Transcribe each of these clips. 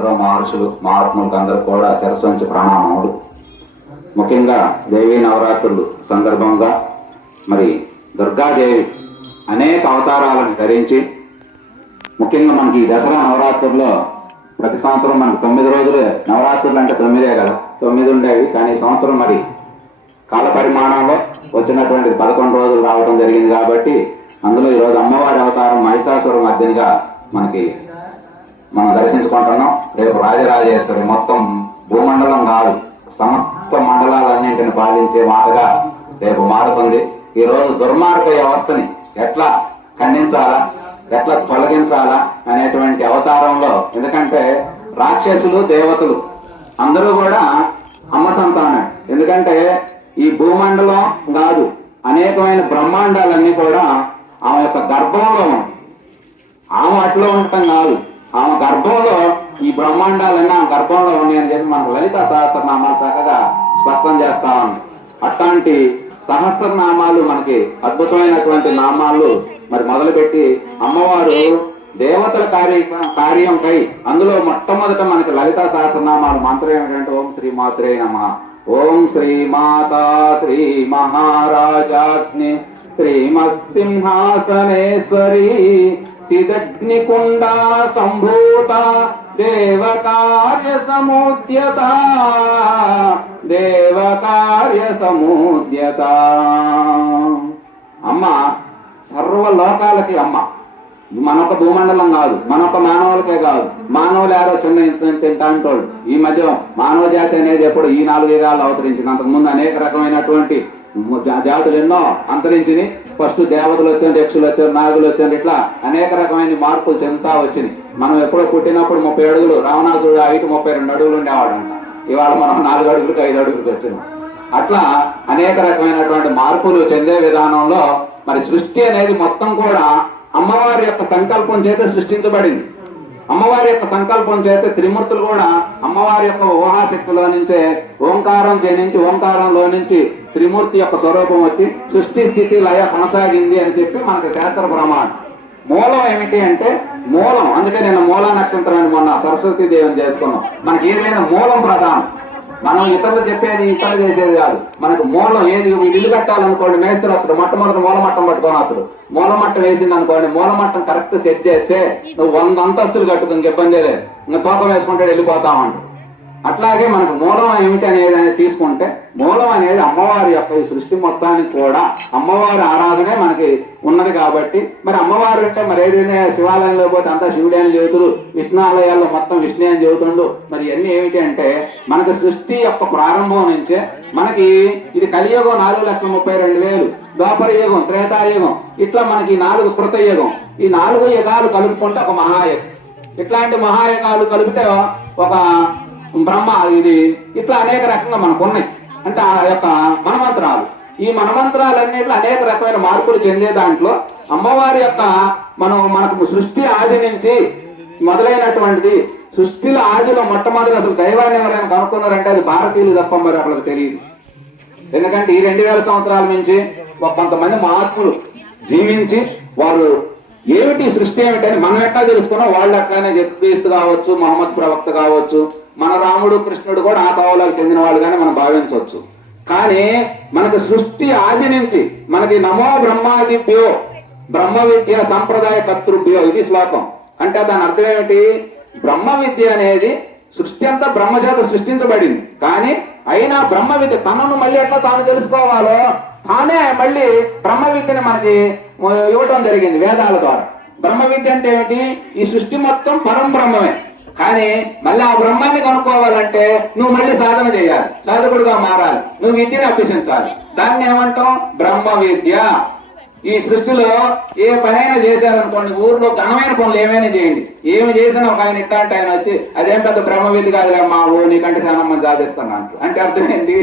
ఎందరో మహర్షులు మహాత్ములకు అందరూ కూడా శిరస్సు నుంచి ప్రణామములు. ముఖ్యంగా దేవీ నవరాత్రులు సందర్భంగా మరి దుర్గాదేవి అనేక అవతారాలను ధరించి ముఖ్యంగా మనకి ఈ దసరా నవరాత్రుల్లో ప్రతి సంవత్సరం మనకు 9 రోజులు నవరాత్రులు అంటే 9 కదా, 9 ఉండేవి. కానీ ఈ సంవత్సరం మరి కాల పరిమాణంలో వచ్చినటువంటి 11 రోజులు రావడం జరిగింది. కాబట్టి అందులో ఈరోజు అమ్మవారి అవతారం మహిషాసుర మధ్యనిగా మనం దర్శించుకుంటున్నాం. రేపు రాజరాజేశ్వరి మొత్తం భూమండలం కాదు, సమస్త మండలాలన్నింటిని పాలించే మాటగా రేపు మారుతుంది. ఈరోజు దుర్మార్గ వ్యవస్థని ఎట్లా ఖండించాలా, ఎట్లా తొలగించాలా అనేటువంటి అవతారంలో, ఎందుకంటే రాక్షసులు దేవతలు అందరూ కూడా అమ్మ సంతానం. ఎందుకంటే ఈ భూమండలం కాదు, అనేకమైన బ్రహ్మాండాలన్నీ కూడా ఆమె యొక్క గర్భంలో ఆమె అట్లో ఉండటం కాదు, ఆమె గర్భంలో ఈ బ్రహ్మాండాలన్నీ ఆమె గర్భంలో ఉన్నాయని చెప్పి మనకు లలిత సహస్రనామాలు చక్కగా స్పష్టం చేస్తా ఉంది. అట్లాంటి సహస్రనామాలు మనకి అద్భుతమైనటువంటి నామాలు మరి మొదలుపెట్టి అమ్మవారు దేవతల కార్యంపై అందులో మొట్టమొదట మనకి లలిత సహస్రనామాలు మంత్రం ఏమిటంటే ఓం శ్రీ మాత్రే నమః, ఓం శ్రీ మాతా శ్రీ మహారాజాగ్ని శ్రీమత్సింహాసనేశ్వరి చిదగ్నికుండా సంభూత దేవకార్య సముద్యత దేవకార్య సముద్యత. అమ్మ సర్వలోకాలకి అమ్మ. మనొక భూమండలం కాదు, మనొక మానవులకే కాదు, మానవులు ఎవరో చిన్న తింటాంటోళ్ళు. ఈ మధ్య మానవ జాతి అనేది ఎప్పుడు ఈ 4 యుగాలు అవతరించింది. అంతకుముందు అనేక రకమైనటువంటి జాతులు ఎన్నో అంతరించినాయి. ఫస్ట్ దేవతలు వచ్చారు, యక్షులు వచ్చారు, నాగులు వచ్చారు, ఇట్లా అనేక రకమైన మార్పులు చెందుతా వచ్చినాయి. మనం ఎప్పుడో పుట్టినప్పుడు 30 అడుగులు, రావణాసుడు హైట్ 32 అడుగులు ఉండేవాడు అంట. ఇవాళ మనం 4 అడుగులకు 5 అడుగులకు వచ్చినాం. అట్లా అనేక రకమైనటువంటి మార్పులు చెందే విధానంలో మరి సృష్టి అనేది మొత్తం కూడా అమ్మవారి యొక్క సంకల్పం చేత సృష్టించబడింది. అమ్మవారి యొక్క సంకల్పం చేత త్రిమూర్తులు కూడా అమ్మవారి యొక్క ఊహాశక్తిలో నుంచే ఓంకారం జనించి ఓంకారంలో నుంచి త్రిమూర్తి యొక్క స్వరూపం వచ్చి సృష్టి స్థితి లయ కొనసాగింది అని చెప్పి మనకు శాస్త్ర ప్రమాణం. మూలం ఏమిటి అంటే మూలం. అందుకే నేను మూల నక్షత్రాన్ని మొన్న సరస్వతీ దేవుని చేసుకున్నాం. మనకి ఏదైనా మూలం ప్రధానం. మనం ఇతరులు చెప్పేది ఇతరులు చేసేది కాదు. మనకు మూలం ఏది, ఇల్లు కట్టాలనుకోండి, మేస్త్రి అతడు మొట్టమొదటి మూలమట్టం పట్టుకొని అతడు మూలమట్టం వేసింది అనుకోండి, మూలమట్టం కరెక్ట్ సెట్ చేస్తే నువ్వు 100 అంతస్తులు కట్టుకుని ఇబ్బంది లేదు, ఇంకా తోకం వేసుకుంటే వెళ్ళిపోతామంట. అట్లాగే మనకు మూలం ఏమిటి అనేది తీసుకుంటే మూలం అనేది అమ్మవారి యొక్క ఈ సృష్టి మొత్తానికి కూడా అమ్మవారి ఆరాధనే మనకి ఉన్నది. కాబట్టి మరి అమ్మవారు అంటే మరి ఏదైనా శివాలయంలో పోతే అంతా శివుడే అని చెబుతురు, విష్ణు ఆలయాల్లో మొత్తం విష్ణు అని చెబుతుండు. మరి ఇవన్నీ ఏమిటి అంటే మనకి సృష్టి యొక్క ప్రారంభం నుంచే మనకి ఇది కలియుగం 4,32,000, ద్వాపర యుగం, త్రేతాయుగం, ఇట్లా మనకి 4 కృతయుగం. ఈ 4 యుగాలు కలుపుకుంటే ఒక మహాయుగం. ఇట్లాంటి మహాయుగాలు కలిపితే ఒక బ్రహ్మ, ఇది ఇట్లా అనేక రకంగా మనకు ఉన్నాయి. అంటే ఆ యొక్క మనమంత్రాలు, ఈ మనమంత్రాలన్నిట్లో అనేక రకమైన మార్పులు చెందే దాంట్లో అమ్మవారి యొక్క మనకు సృష్టి ఆది నుంచి మొదలైనటువంటిది. సృష్టిలో ఆదిలో మొట్టమొదటి అసలు దైవాన్ని ఎవరైనా కనుక్కున్నారంటే అది భారతీయులు తప్ప మరి అక్కడికి తెలియదు. ఎందుకంటే ఈ 2000 సంవత్సరాల నుంచి కొంతమంది మహాత్ములు జీవించి వారు ఏమిటి సృష్టి ఏమిటని మనం ఎట్లా తెలుసుకున్నాం, వాళ్ళు అట్లానే క్రీస్తు కావచ్చు, మహమ్మద్ ప్రవక్త కావచ్చు, మన రాముడు కృష్ణుడు కూడా ఆ తోవలకు చెందిన వాళ్ళుగానే మనం భావించవచ్చు. కానీ మనకు సృష్టి ఆది నుంచి మనకి నమో బ్రహ్మాదిభ్యో బ్రహ్మ విద్య సంప్రదాయ కర్తృభ్యో, ఇది శ్లోకం. అంటే దాని అర్థం ఏమిటి, బ్రహ్మ విద్య అనేది సృష్టి అంతా బ్రహ్మచేత సృష్టించబడింది. కానీ అయినా బ్రహ్మ విద్య తనను మళ్ళీ ఎట్లా తాను తెలుసుకోవాలో తానే మళ్ళీ బ్రహ్మ విద్యని మనకి ఇవ్వటం జరిగింది వేదాల ద్వారా. బ్రహ్మ విద్య అంటే ఏమిటి, ఈ సృష్టి మొత్తం పరం బ్రహ్మమే. కానీ మళ్ళీ ఆ బ్రహ్మాన్ని కనుక్కోవాలంటే నువ్వు మళ్ళీ సాధన చేయాలి, సాధకుడుగా మారాలి, నువ్వు విద్యను అభ్యసించాలి. దాన్ని ఏమంటాం, బ్రహ్మ విద్య. ఈ సృష్టిలో ఏ పనైనా చేశారనుకోండి, ఊర్లో ఘనమైన పనులు ఏమైనా చేయండి, ఏమి చేసినా ఒక ఆయన ఇట్లాంటి ఆయన వచ్చి అదేం పెద్ద బ్రహ్మ విద్య కాదులే మా ఓ నీకంటే చాలా మంది సాధిస్తాను అంటూ. అంటే అర్థమైంది,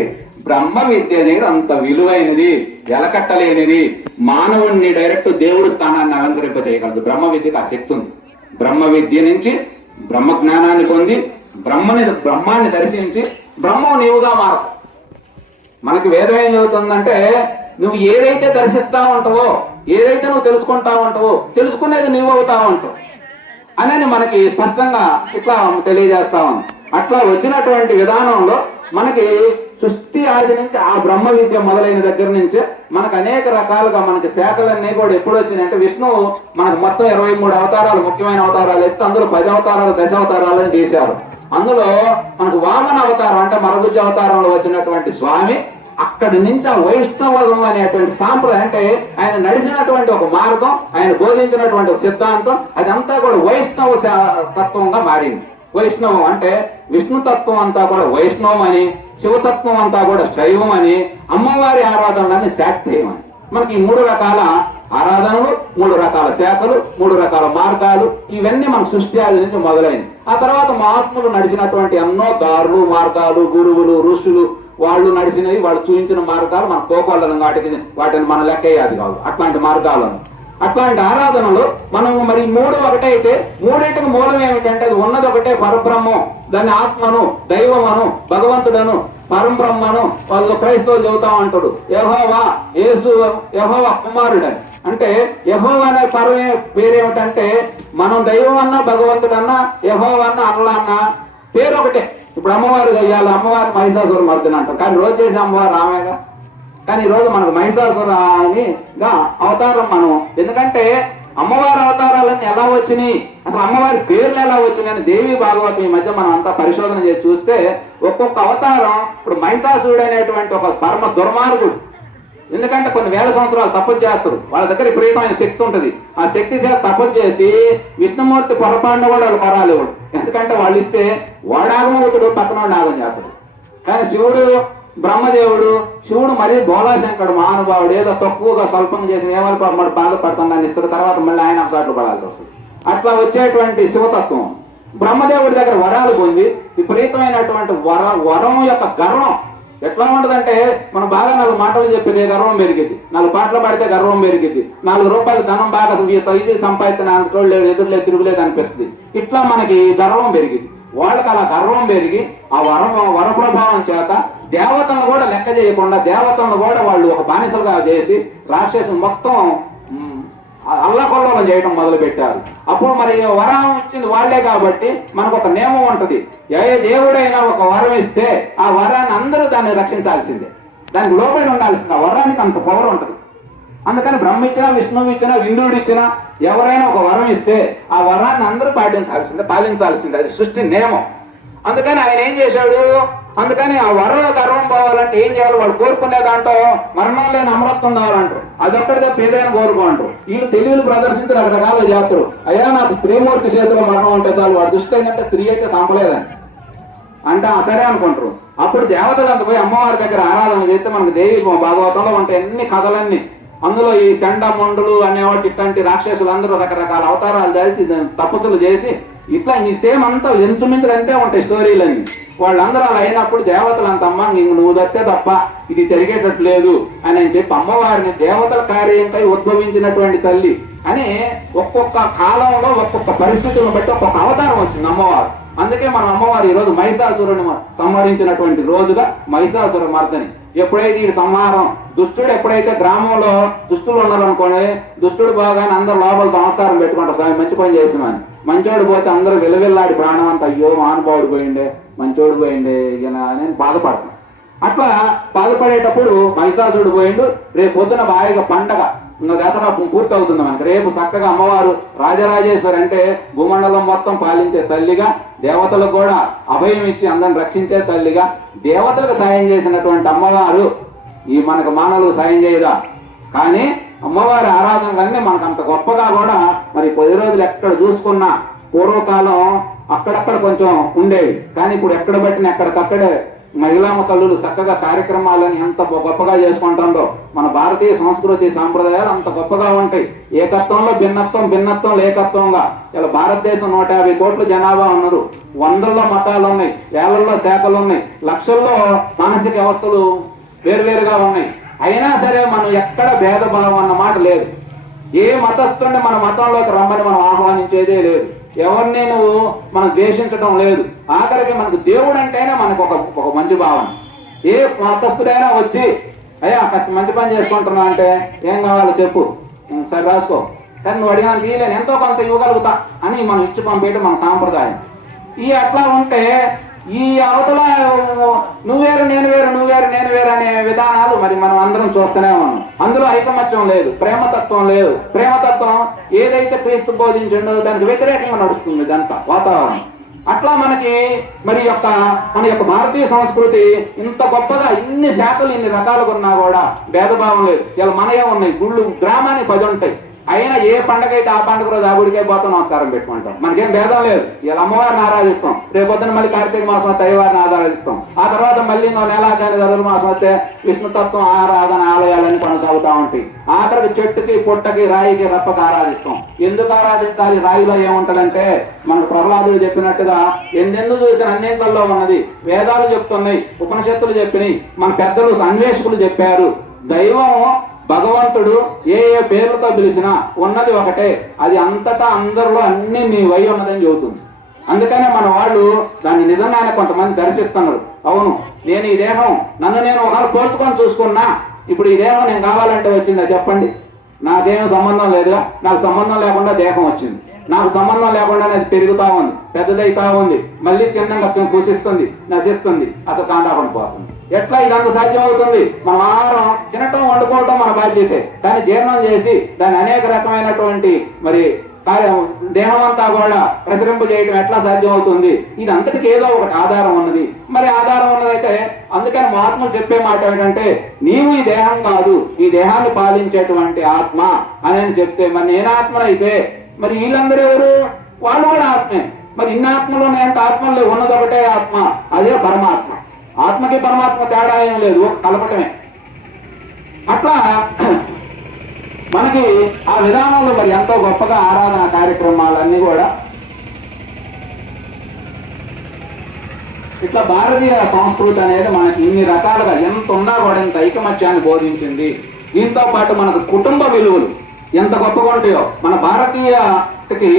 బ్రహ్మ విద్య అనేది అంత విలువైనది, ఎలకట్టలేనిది, మానవుణ్ణి డైరెక్ట్ దేవుడు స్థానాన్ని అలంకరింప చేయగలదు. బ్రహ్మ విద్యకు ఆ శక్తి ఉంది. బ్రహ్మ విద్య నుంచి బ్రహ్మ జ్ఞానాన్ని పొంది బ్రహ్మాన్ని దర్శించి బ్రహ్మం నీవుగా మారదు. మనకి వేదం ఏం చెబుతుందంటే నువ్వు ఏదైతే దర్శిస్తా ఉంటావో, ఏదైతే నువ్వు తెలుసుకుంటా ఉంటావో, తెలుసుకునేది నువ్వు అవుతా ఉంటావు. అనేది మనకి స్పష్టంగా ఇట్లా తెలియజేస్తా ఉంది. అట్లా వచ్చినటువంటి విధానంలో మనకి సృష్టి ఆది నుంచి ఆ బ్రహ్మ విద్య మొదలైన దగ్గర నుంచి మనకు అనేక రకాలుగా మనకి శాఖలన్నీ కూడా ఎప్పుడు వచ్చినాయి అంటే విష్ణువు మనకు మొత్తం 23 అవతారాలు ముఖ్యమైన అవతారాలు ఎత్తి అందులో 10 అవతారాలు 10 అవతారాలను తీశారు. అందులో మనకు వామన అవతారం అంటే మరగుజ్జ అవతారంలో వచ్చినటువంటి స్వామి అక్కడి నుంచి ఆ వైష్ణవం అనేటువంటి సాంప్రదాయం అంటే ఆయన నడిచినటువంటి ఒక మార్గం, ఆయన బోధించినటువంటి ఒక సిద్ధాంతం అదంతా కూడా వైష్ణవ తత్వంగా మారింది. వైష్ణవం అంటే విష్ణుతత్వం అంతా కూడా వైష్ణవం అని, శివతత్వం అంతా కూడా శైవం అని, అమ్మవారి ఆరాధనలన్నీ శాక్తేయం అని. మనకి ఈ 3 రకాల ఆరాధనలు, 3 రకాల శాఖలు, 3 రకాల మార్గాలు ఇవన్నీ మన సృష్టి ఆది నుంచి మొదలైంది. ఆ తర్వాత మహాత్ములు నడిచినటువంటి ఎన్నో దారులు, మార్గాలు, గురువులు, ఋషులు వాళ్ళు నడిచినవి, వాళ్ళు చూపించిన మార్గాలు మన కోకొల్లడం వాటిని మన లెక్కేయాది కాదు. అట్లాంటి మార్గాలను అట్లాంటి ఆరాధనలు మనము మరి 3 ఒకటైతే 3టికి మూలం ఏమిటంటే అది ఉన్నది ఒకటే పరబ్రహ్మం, దాన్ని ఆత్మను, దైవమను, భగవంతుడను, పరబ్రహ్మను వాళ్ళు క్రైస్తవులు చెబుతా అంటాడు. యెహోవా యేసు యెహోవా కుమారుడని అంటే యెహోవా అనే పరమే పేరేమిటంటే మనం దైవం అన్నా భగవంతుడన్నా యెహోవా అన్నా అల్లా అన్నా పేరు ఒకటే. ఇప్పుడు అమ్మవారు అయ్యాలి, అమ్మవారు మహిషాసుర మర్దిని అంటారు, కానీ రోజు చేసే అమ్మవారు రామేగా. కానీ ఈరోజు మనకు మహిషాసురనిగా అవతారం మనం, ఎందుకంటే అమ్మవారి అవతారాలన్నీ ఎలా వచ్చినాయి, అసలు అమ్మవారి పేర్లు ఎలా వచ్చినాయని దేవి భాగవతం ఈ మధ్య మనం అంతా పరిశోధన చేసి చూస్తే ఒక్కొక్క అవతారం ఇప్పుడు మహిషాసురుడు అనేటువంటి ఒక పరమ దుర్మార్గుడు. ఎందుకంటే కొన్ని వేల సంవత్సరాలు తపస్సు చేస్తారు, వాళ్ళ దగ్గర విపరీతమైన శక్తి ఉంటుంది. ఆ శక్తి చేత తపస్సు చేసి విష్ణుమూర్తి పొరపాటున కూడా వాళ్ళు పరాలు ఇవ్వడు. ఎందుకంటే వాళ్ళు ఇస్తే వాడాగమవుతుడు, పక్కన వాడు నాగం చేస్తాడు. కానీ శివుడు బ్రహ్మదేవుడు, శివుడు మరీ గోళాశంకరుడు మహానుభావుడు, ఏదో తక్కువగా స్వల్పంగా చేసిన ఏమని మరి బాధపడుతుందని ఇస్తారు, తర్వాత మళ్ళీ ఆయన సాట్లు పడాల్సి వస్తుంది. అట్లా వచ్చేటువంటి శివతత్వం. బ్రహ్మదేవుడి దగ్గర వరాలు పొంది విపరీతమైనటువంటి వరం యొక్క గర్వం ఎట్లా ఉంటదంటే మనం బాగా 4 మాటలు చెప్పితే గర్వం పెరిగింది, 4 పాటలు పాడితే గర్వం పెరిగింది, 4 రూపాయలు ధనం బాగా ఇది సంపాదించిన అంతటోళ్ళు ఎదురులేదు తిరుగులేదు అనిపిస్తుంది. ఇట్లా మనకి గర్వం పెరిగింది. వాళ్ళకి అలా గర్వం పెరిగి ఆ వరప్రభావం చేత దేవతలను కూడా లెక్క చేయకుండా దేవతలను కూడా వాళ్ళు ఒక బానిసలుగా చేసి రాక్షసులు మొత్తం అల్లకొల్లం చేయడం మొదలు పెట్టారు. అప్పుడు మరి వరం ఇచ్చింది వాళ్లే కాబట్టి మనకు ఒక నియమం ఉంటది, ఏ దేవుడైనా ఒక వరం ఇస్తే ఆ వరాన్ని అందరూ దాన్ని రక్షించాల్సిందే, దానికి లోబడి ఉండాల్సిందే. ఆ వరానికి అంత పవర్ ఉంటది. అందుకని బ్రహ్మ ఇచ్చినా, విష్ణువు ఇచ్చినా, విందుడు ఇచ్చినా ఎవరైనా ఒక వరం ఇస్తే ఆ వరాన్ని అందరూ పాలించాల్సిందే. అది సృష్టి నియమం. అందుకని ఆయన ఏం చేశాడు, అందుకని ఆ వరం గర్వం పోవాలంటే ఏం చేయాలి, వాళ్ళు కోరుకునే దాంట్లో మరణం లేని అమరత్వం కావాలంటారు. అదొక్కడితే పేదైన కోరుకో అంటారు. వీళ్ళు తెలివిని ప్రదర్శించి రకరకాలుగా చేస్తారు. అయ్యా నాకు స్త్రీమూర్తి చేతిలో మరణం ఉంటే చాలు, వాడు దృష్టి ఏంటంటే స్త్రీ అయితే సంపలేదని అంటే సరే అనుకుంటారు. అప్పుడు దేవతలు అంత పోయి అమ్మవారి దగ్గర ఆరాధన చేస్తే మనకు దేవి భాగవతంలో ఉంటాయి అన్ని కథలన్నీ. అందులో ఈ చండముండులు అనేవాటి ఇట్లాంటి రాక్షసులు అందరూ రకరకాల అవతారాలు దాల్చి తపస్సులు చేసి ఇట్లా ఈ సేమ్ అంతా ఎంచుమించులు అంతే ఉంటాయి స్టోరీలన్నీ. వాళ్ళందరూ అలా అయినప్పుడు దేవతలు అంతమ్మా ఇంక నువ్వు దత్తే తప్ప ఇది జరిగేటట్టు లేదు అని చెప్పి అమ్మవారిని దేవతల కార్యంపై ఉద్భవించినటువంటి తల్లి అని ఒక్కొక్క కాలంలో ఒక్కొక్క పరిస్థితులను బట్టి ఒక్కొక్క అవతారం వచ్చింది అమ్మవారు. అందుకే మనం అమ్మవారు ఈరోజు మహిషాసురుని సంహరించినటువంటి రోజుగా మహిషాసుర మర్దని. ఎప్పుడైతే ఈ సంహారం దుష్టుడు ఎప్పుడైతే గ్రామంలో దుష్టులు ఉన్నారనుకోండి, దుష్టుడు బాగానే అందరూ లోపల నమస్కారం పెట్టుకుంటారు, స్వామి మంచి పని చేసినామని. మంచోడు పోతే అందరూ విలవిల్లాడి ప్రాణం అంతా అయ్యో మహానుభావుడు పోయిండే, మంచోడు పోయిండే అని బాధపడతాం. అట్లా బాధపడేటప్పుడు మహిషాసురుడు పోయిండు. రేపు పొద్దున బాగా పండగ, దసరా పూర్తి అవుతుంది మనకి. రేపు చక్కగా అమ్మవారు రాజరాజేశ్వరి అంటే భూమండలం మొత్తం పాలించే తల్లిగా, దేవతలకు కూడా అభయం ఇచ్చి అందరిని రక్షించే తల్లిగా, దేవతలకు సాయం చేసినటువంటి అమ్మవారు ఈ మనకు మానవులకు సాయం చేయదా. కానీ అమ్మవారి ఆరాధనలన్నీ మనకు అంత గొప్పగా కూడా మరి 10 రోజులు ఎక్కడ చూసుకున్నా పూర్వకాలం అక్కడక్కడ కొంచెం ఉండేవి. కానీ ఇప్పుడు ఎక్కడ పట్టిన ఎక్కడికక్కడే మహిళామ తల్లులు చక్కగా కార్యక్రమాలని ఎంత గొప్పగా చేసుకుంటుందో. మన భారతీయ సంస్కృతి సాంప్రదాయాలు అంత గొప్పగా ఉంటాయి. ఏకత్వంలో భిన్నత్వం, భిన్నత్వం ఏకత్వంగా. ఇలా భారతదేశం 150 కోట్ల జనాభా ఉన్నారు, వందల్లో మతాలు ఉన్నాయి, వేలల్లో శాఖలు ఉన్నాయి, లక్షల్లో మానసిక వ్యవస్థలు వేరువేరుగా ఉన్నాయి. అయినా సరే మనం ఎక్కడ భేదభావం అన్న మాట లేదు. ఏ మతస్థుడిని మన మతంలోకి రమ్మని మనం ఆహ్వానించేదే లేదు. ఎవరిని నువ్వు మనం ద్వేషించడం లేదు. ఆఖరికి మనకు దేవుడు అంటేనే మనకు ఒక మంచి భావన. ఏ మతస్థుడైనా వచ్చి అయ్యా కాస్త మంచి పని చేసుకుంటున్నా అంటే ఏం కావాలో చెప్పు, సరే రాసుకో, కానీ నువ్వు అడిగినంత ఇవ్వలేను, ఎంతో కొంత ఇవ్వగలుగుతా అని మనం ఇచ్చి పంపేయటం మన సాంప్రదాయం. ఈ అట్లా ఉంటే ఈ అవతల నువ్వేరు నేను వేరు, నువ్వేరు నేను వేరు అనే విధానాలు మరి మనం అందరం చూస్తూనే ఉన్నాం. అందులో ఐకమత్యం లేదు, ప్రేమతత్వం లేదు. ప్రేమతత్వం ఏదైతే క్రీస్తు బోధించిండో దానికి వ్యతిరేకంగా నడుస్తుంది ఇదంతా వాతావరణం. అట్లా మనకి మరి మన యొక్క భారతీయ సంస్కృతి ఇంత గొప్పగా ఇన్ని శాఖలు ఇన్ని రకాలుగా ఉన్నా కూడా భేదభావం లేదు. ఇలా మనయే ఉన్నాయి గుళ్ళు, గ్రామానికి 10 ఉంటాయి. అయినా ఏ పండగ అయితే ఆ పండుగ రోజు ఆ గుడికే పోతాం, నమస్కారం పెట్టుకుంటాం. మనకేం భేదం లేదు. ఇలా అమ్మవారిని ఆరాధిస్తాం, రేపొద్దున మళ్ళీ కార్తీక మాసం వస్తే అయ్యవారిని ఆరాధిస్తాం, ఆ తర్వాత మళ్ళీ ఇంకో నెల కానీ ధనుర్మాసం వస్తే విష్ణుతత్వం ఆరాధన ఆలయాలన్నీ కొనసాగుతూ ఉంటాయి. ఆఖరికి చెట్టుకి పుట్టకి రాయికి రప్పకి ఆరాధిస్తాం. ఎందుకు ఆరాధించాలి? రాయిలో ఏముంటదంటే మనకు ప్రహ్లాదుడు చెప్పినట్టుగా ఎందెందు చూసిన అన్నింటిలో ఉన్నది. వేదాలు చెప్తున్నాయి, ఉపనిషత్తులు చెప్పినాయి, మన పెద్దలు అన్వేషకులు చెప్పారు. దైవం భగవంతుడు ఏ ఏ పేర్లతో పిలిచినా ఉన్నది ఒకటే, అది అంతటా అందరిలో అన్ని నీ వై ఉన్నదని చెబుతుంది. అందుకనే మన వాళ్ళు దాన్ని నిజంగానే కొంతమంది దర్శిస్తున్నారు. అవును, నేను ఈ దేహం నన్ను నేను ఒకరు పోల్చుకొని చూసుకున్నా, ఇప్పుడు ఈ దేహం నేను కావాలంటే వచ్చిందా చెప్పండి? నాకేం సంబంధం లేదుగా, నాకు సంబంధం లేకుండా దేహం వచ్చింది. నాకు సంబంధం లేకుండానే అది పెరుగుతా ఉంది, పెద్దదైతా ఉంది, మళ్ళీ చిన్నగా పూసిస్తుంది, నశిస్తుంది, అసలు కాండాకుండా పోతుంది. ఎట్లా ఇదంతా సాధ్యం అవుతుంది? మనం ఆహారం తినటం వండుకోవటం మన బాధ్యతే, కానీ జీర్ణం చేసి దాన్ని అనేక రకమైనటువంటి మరి దేహం అంతా కూడా ప్రసరింపు చేయడం ఎట్లా సాధ్యం అవుతుంది? ఇది అంతటికి ఏదో ఒకటి ఆధారం ఉన్నది. మరి ఆధారం ఉన్నదైతే అందుకని మహాత్ములు చెప్పే మాట ఏంటంటే, నీవు ఈ దేహం కాదు, ఈ దేహాన్ని పాలించేటువంటి ఆత్మ అని చెప్తే, మరి నేను ఆత్మనైతే మరి వీళ్ళందరూ ఎవరు? వాళ్ళు కూడా ఆత్మే. మరి ఇన్ని ఆత్మలు ఉన్నాయంటే ఆత్మలు ఉన్నది ఒకటే ఆత్మ, అదే పరమాత్మ. ఆత్మకి పరమాత్మ తేడా ఏం లేదు, కలపటమే. అట్లా మనకి ఆ విధానంలో మరి ఎంతో గొప్పగా ఆరాధన కార్యక్రమాలన్నీ కూడా ఇట్లా భారతీయ సంస్కృతి అనేది మనకి ఇన్ని రకాలుగా ఎంత ఉన్నా కూడా ఇంత ఐకమత్యాన్ని బోధించింది. దీంతో పాటు మనకు కుటుంబ విలువలు ఎంత గొప్పగా ఉంటాయో, మన భారతీయకి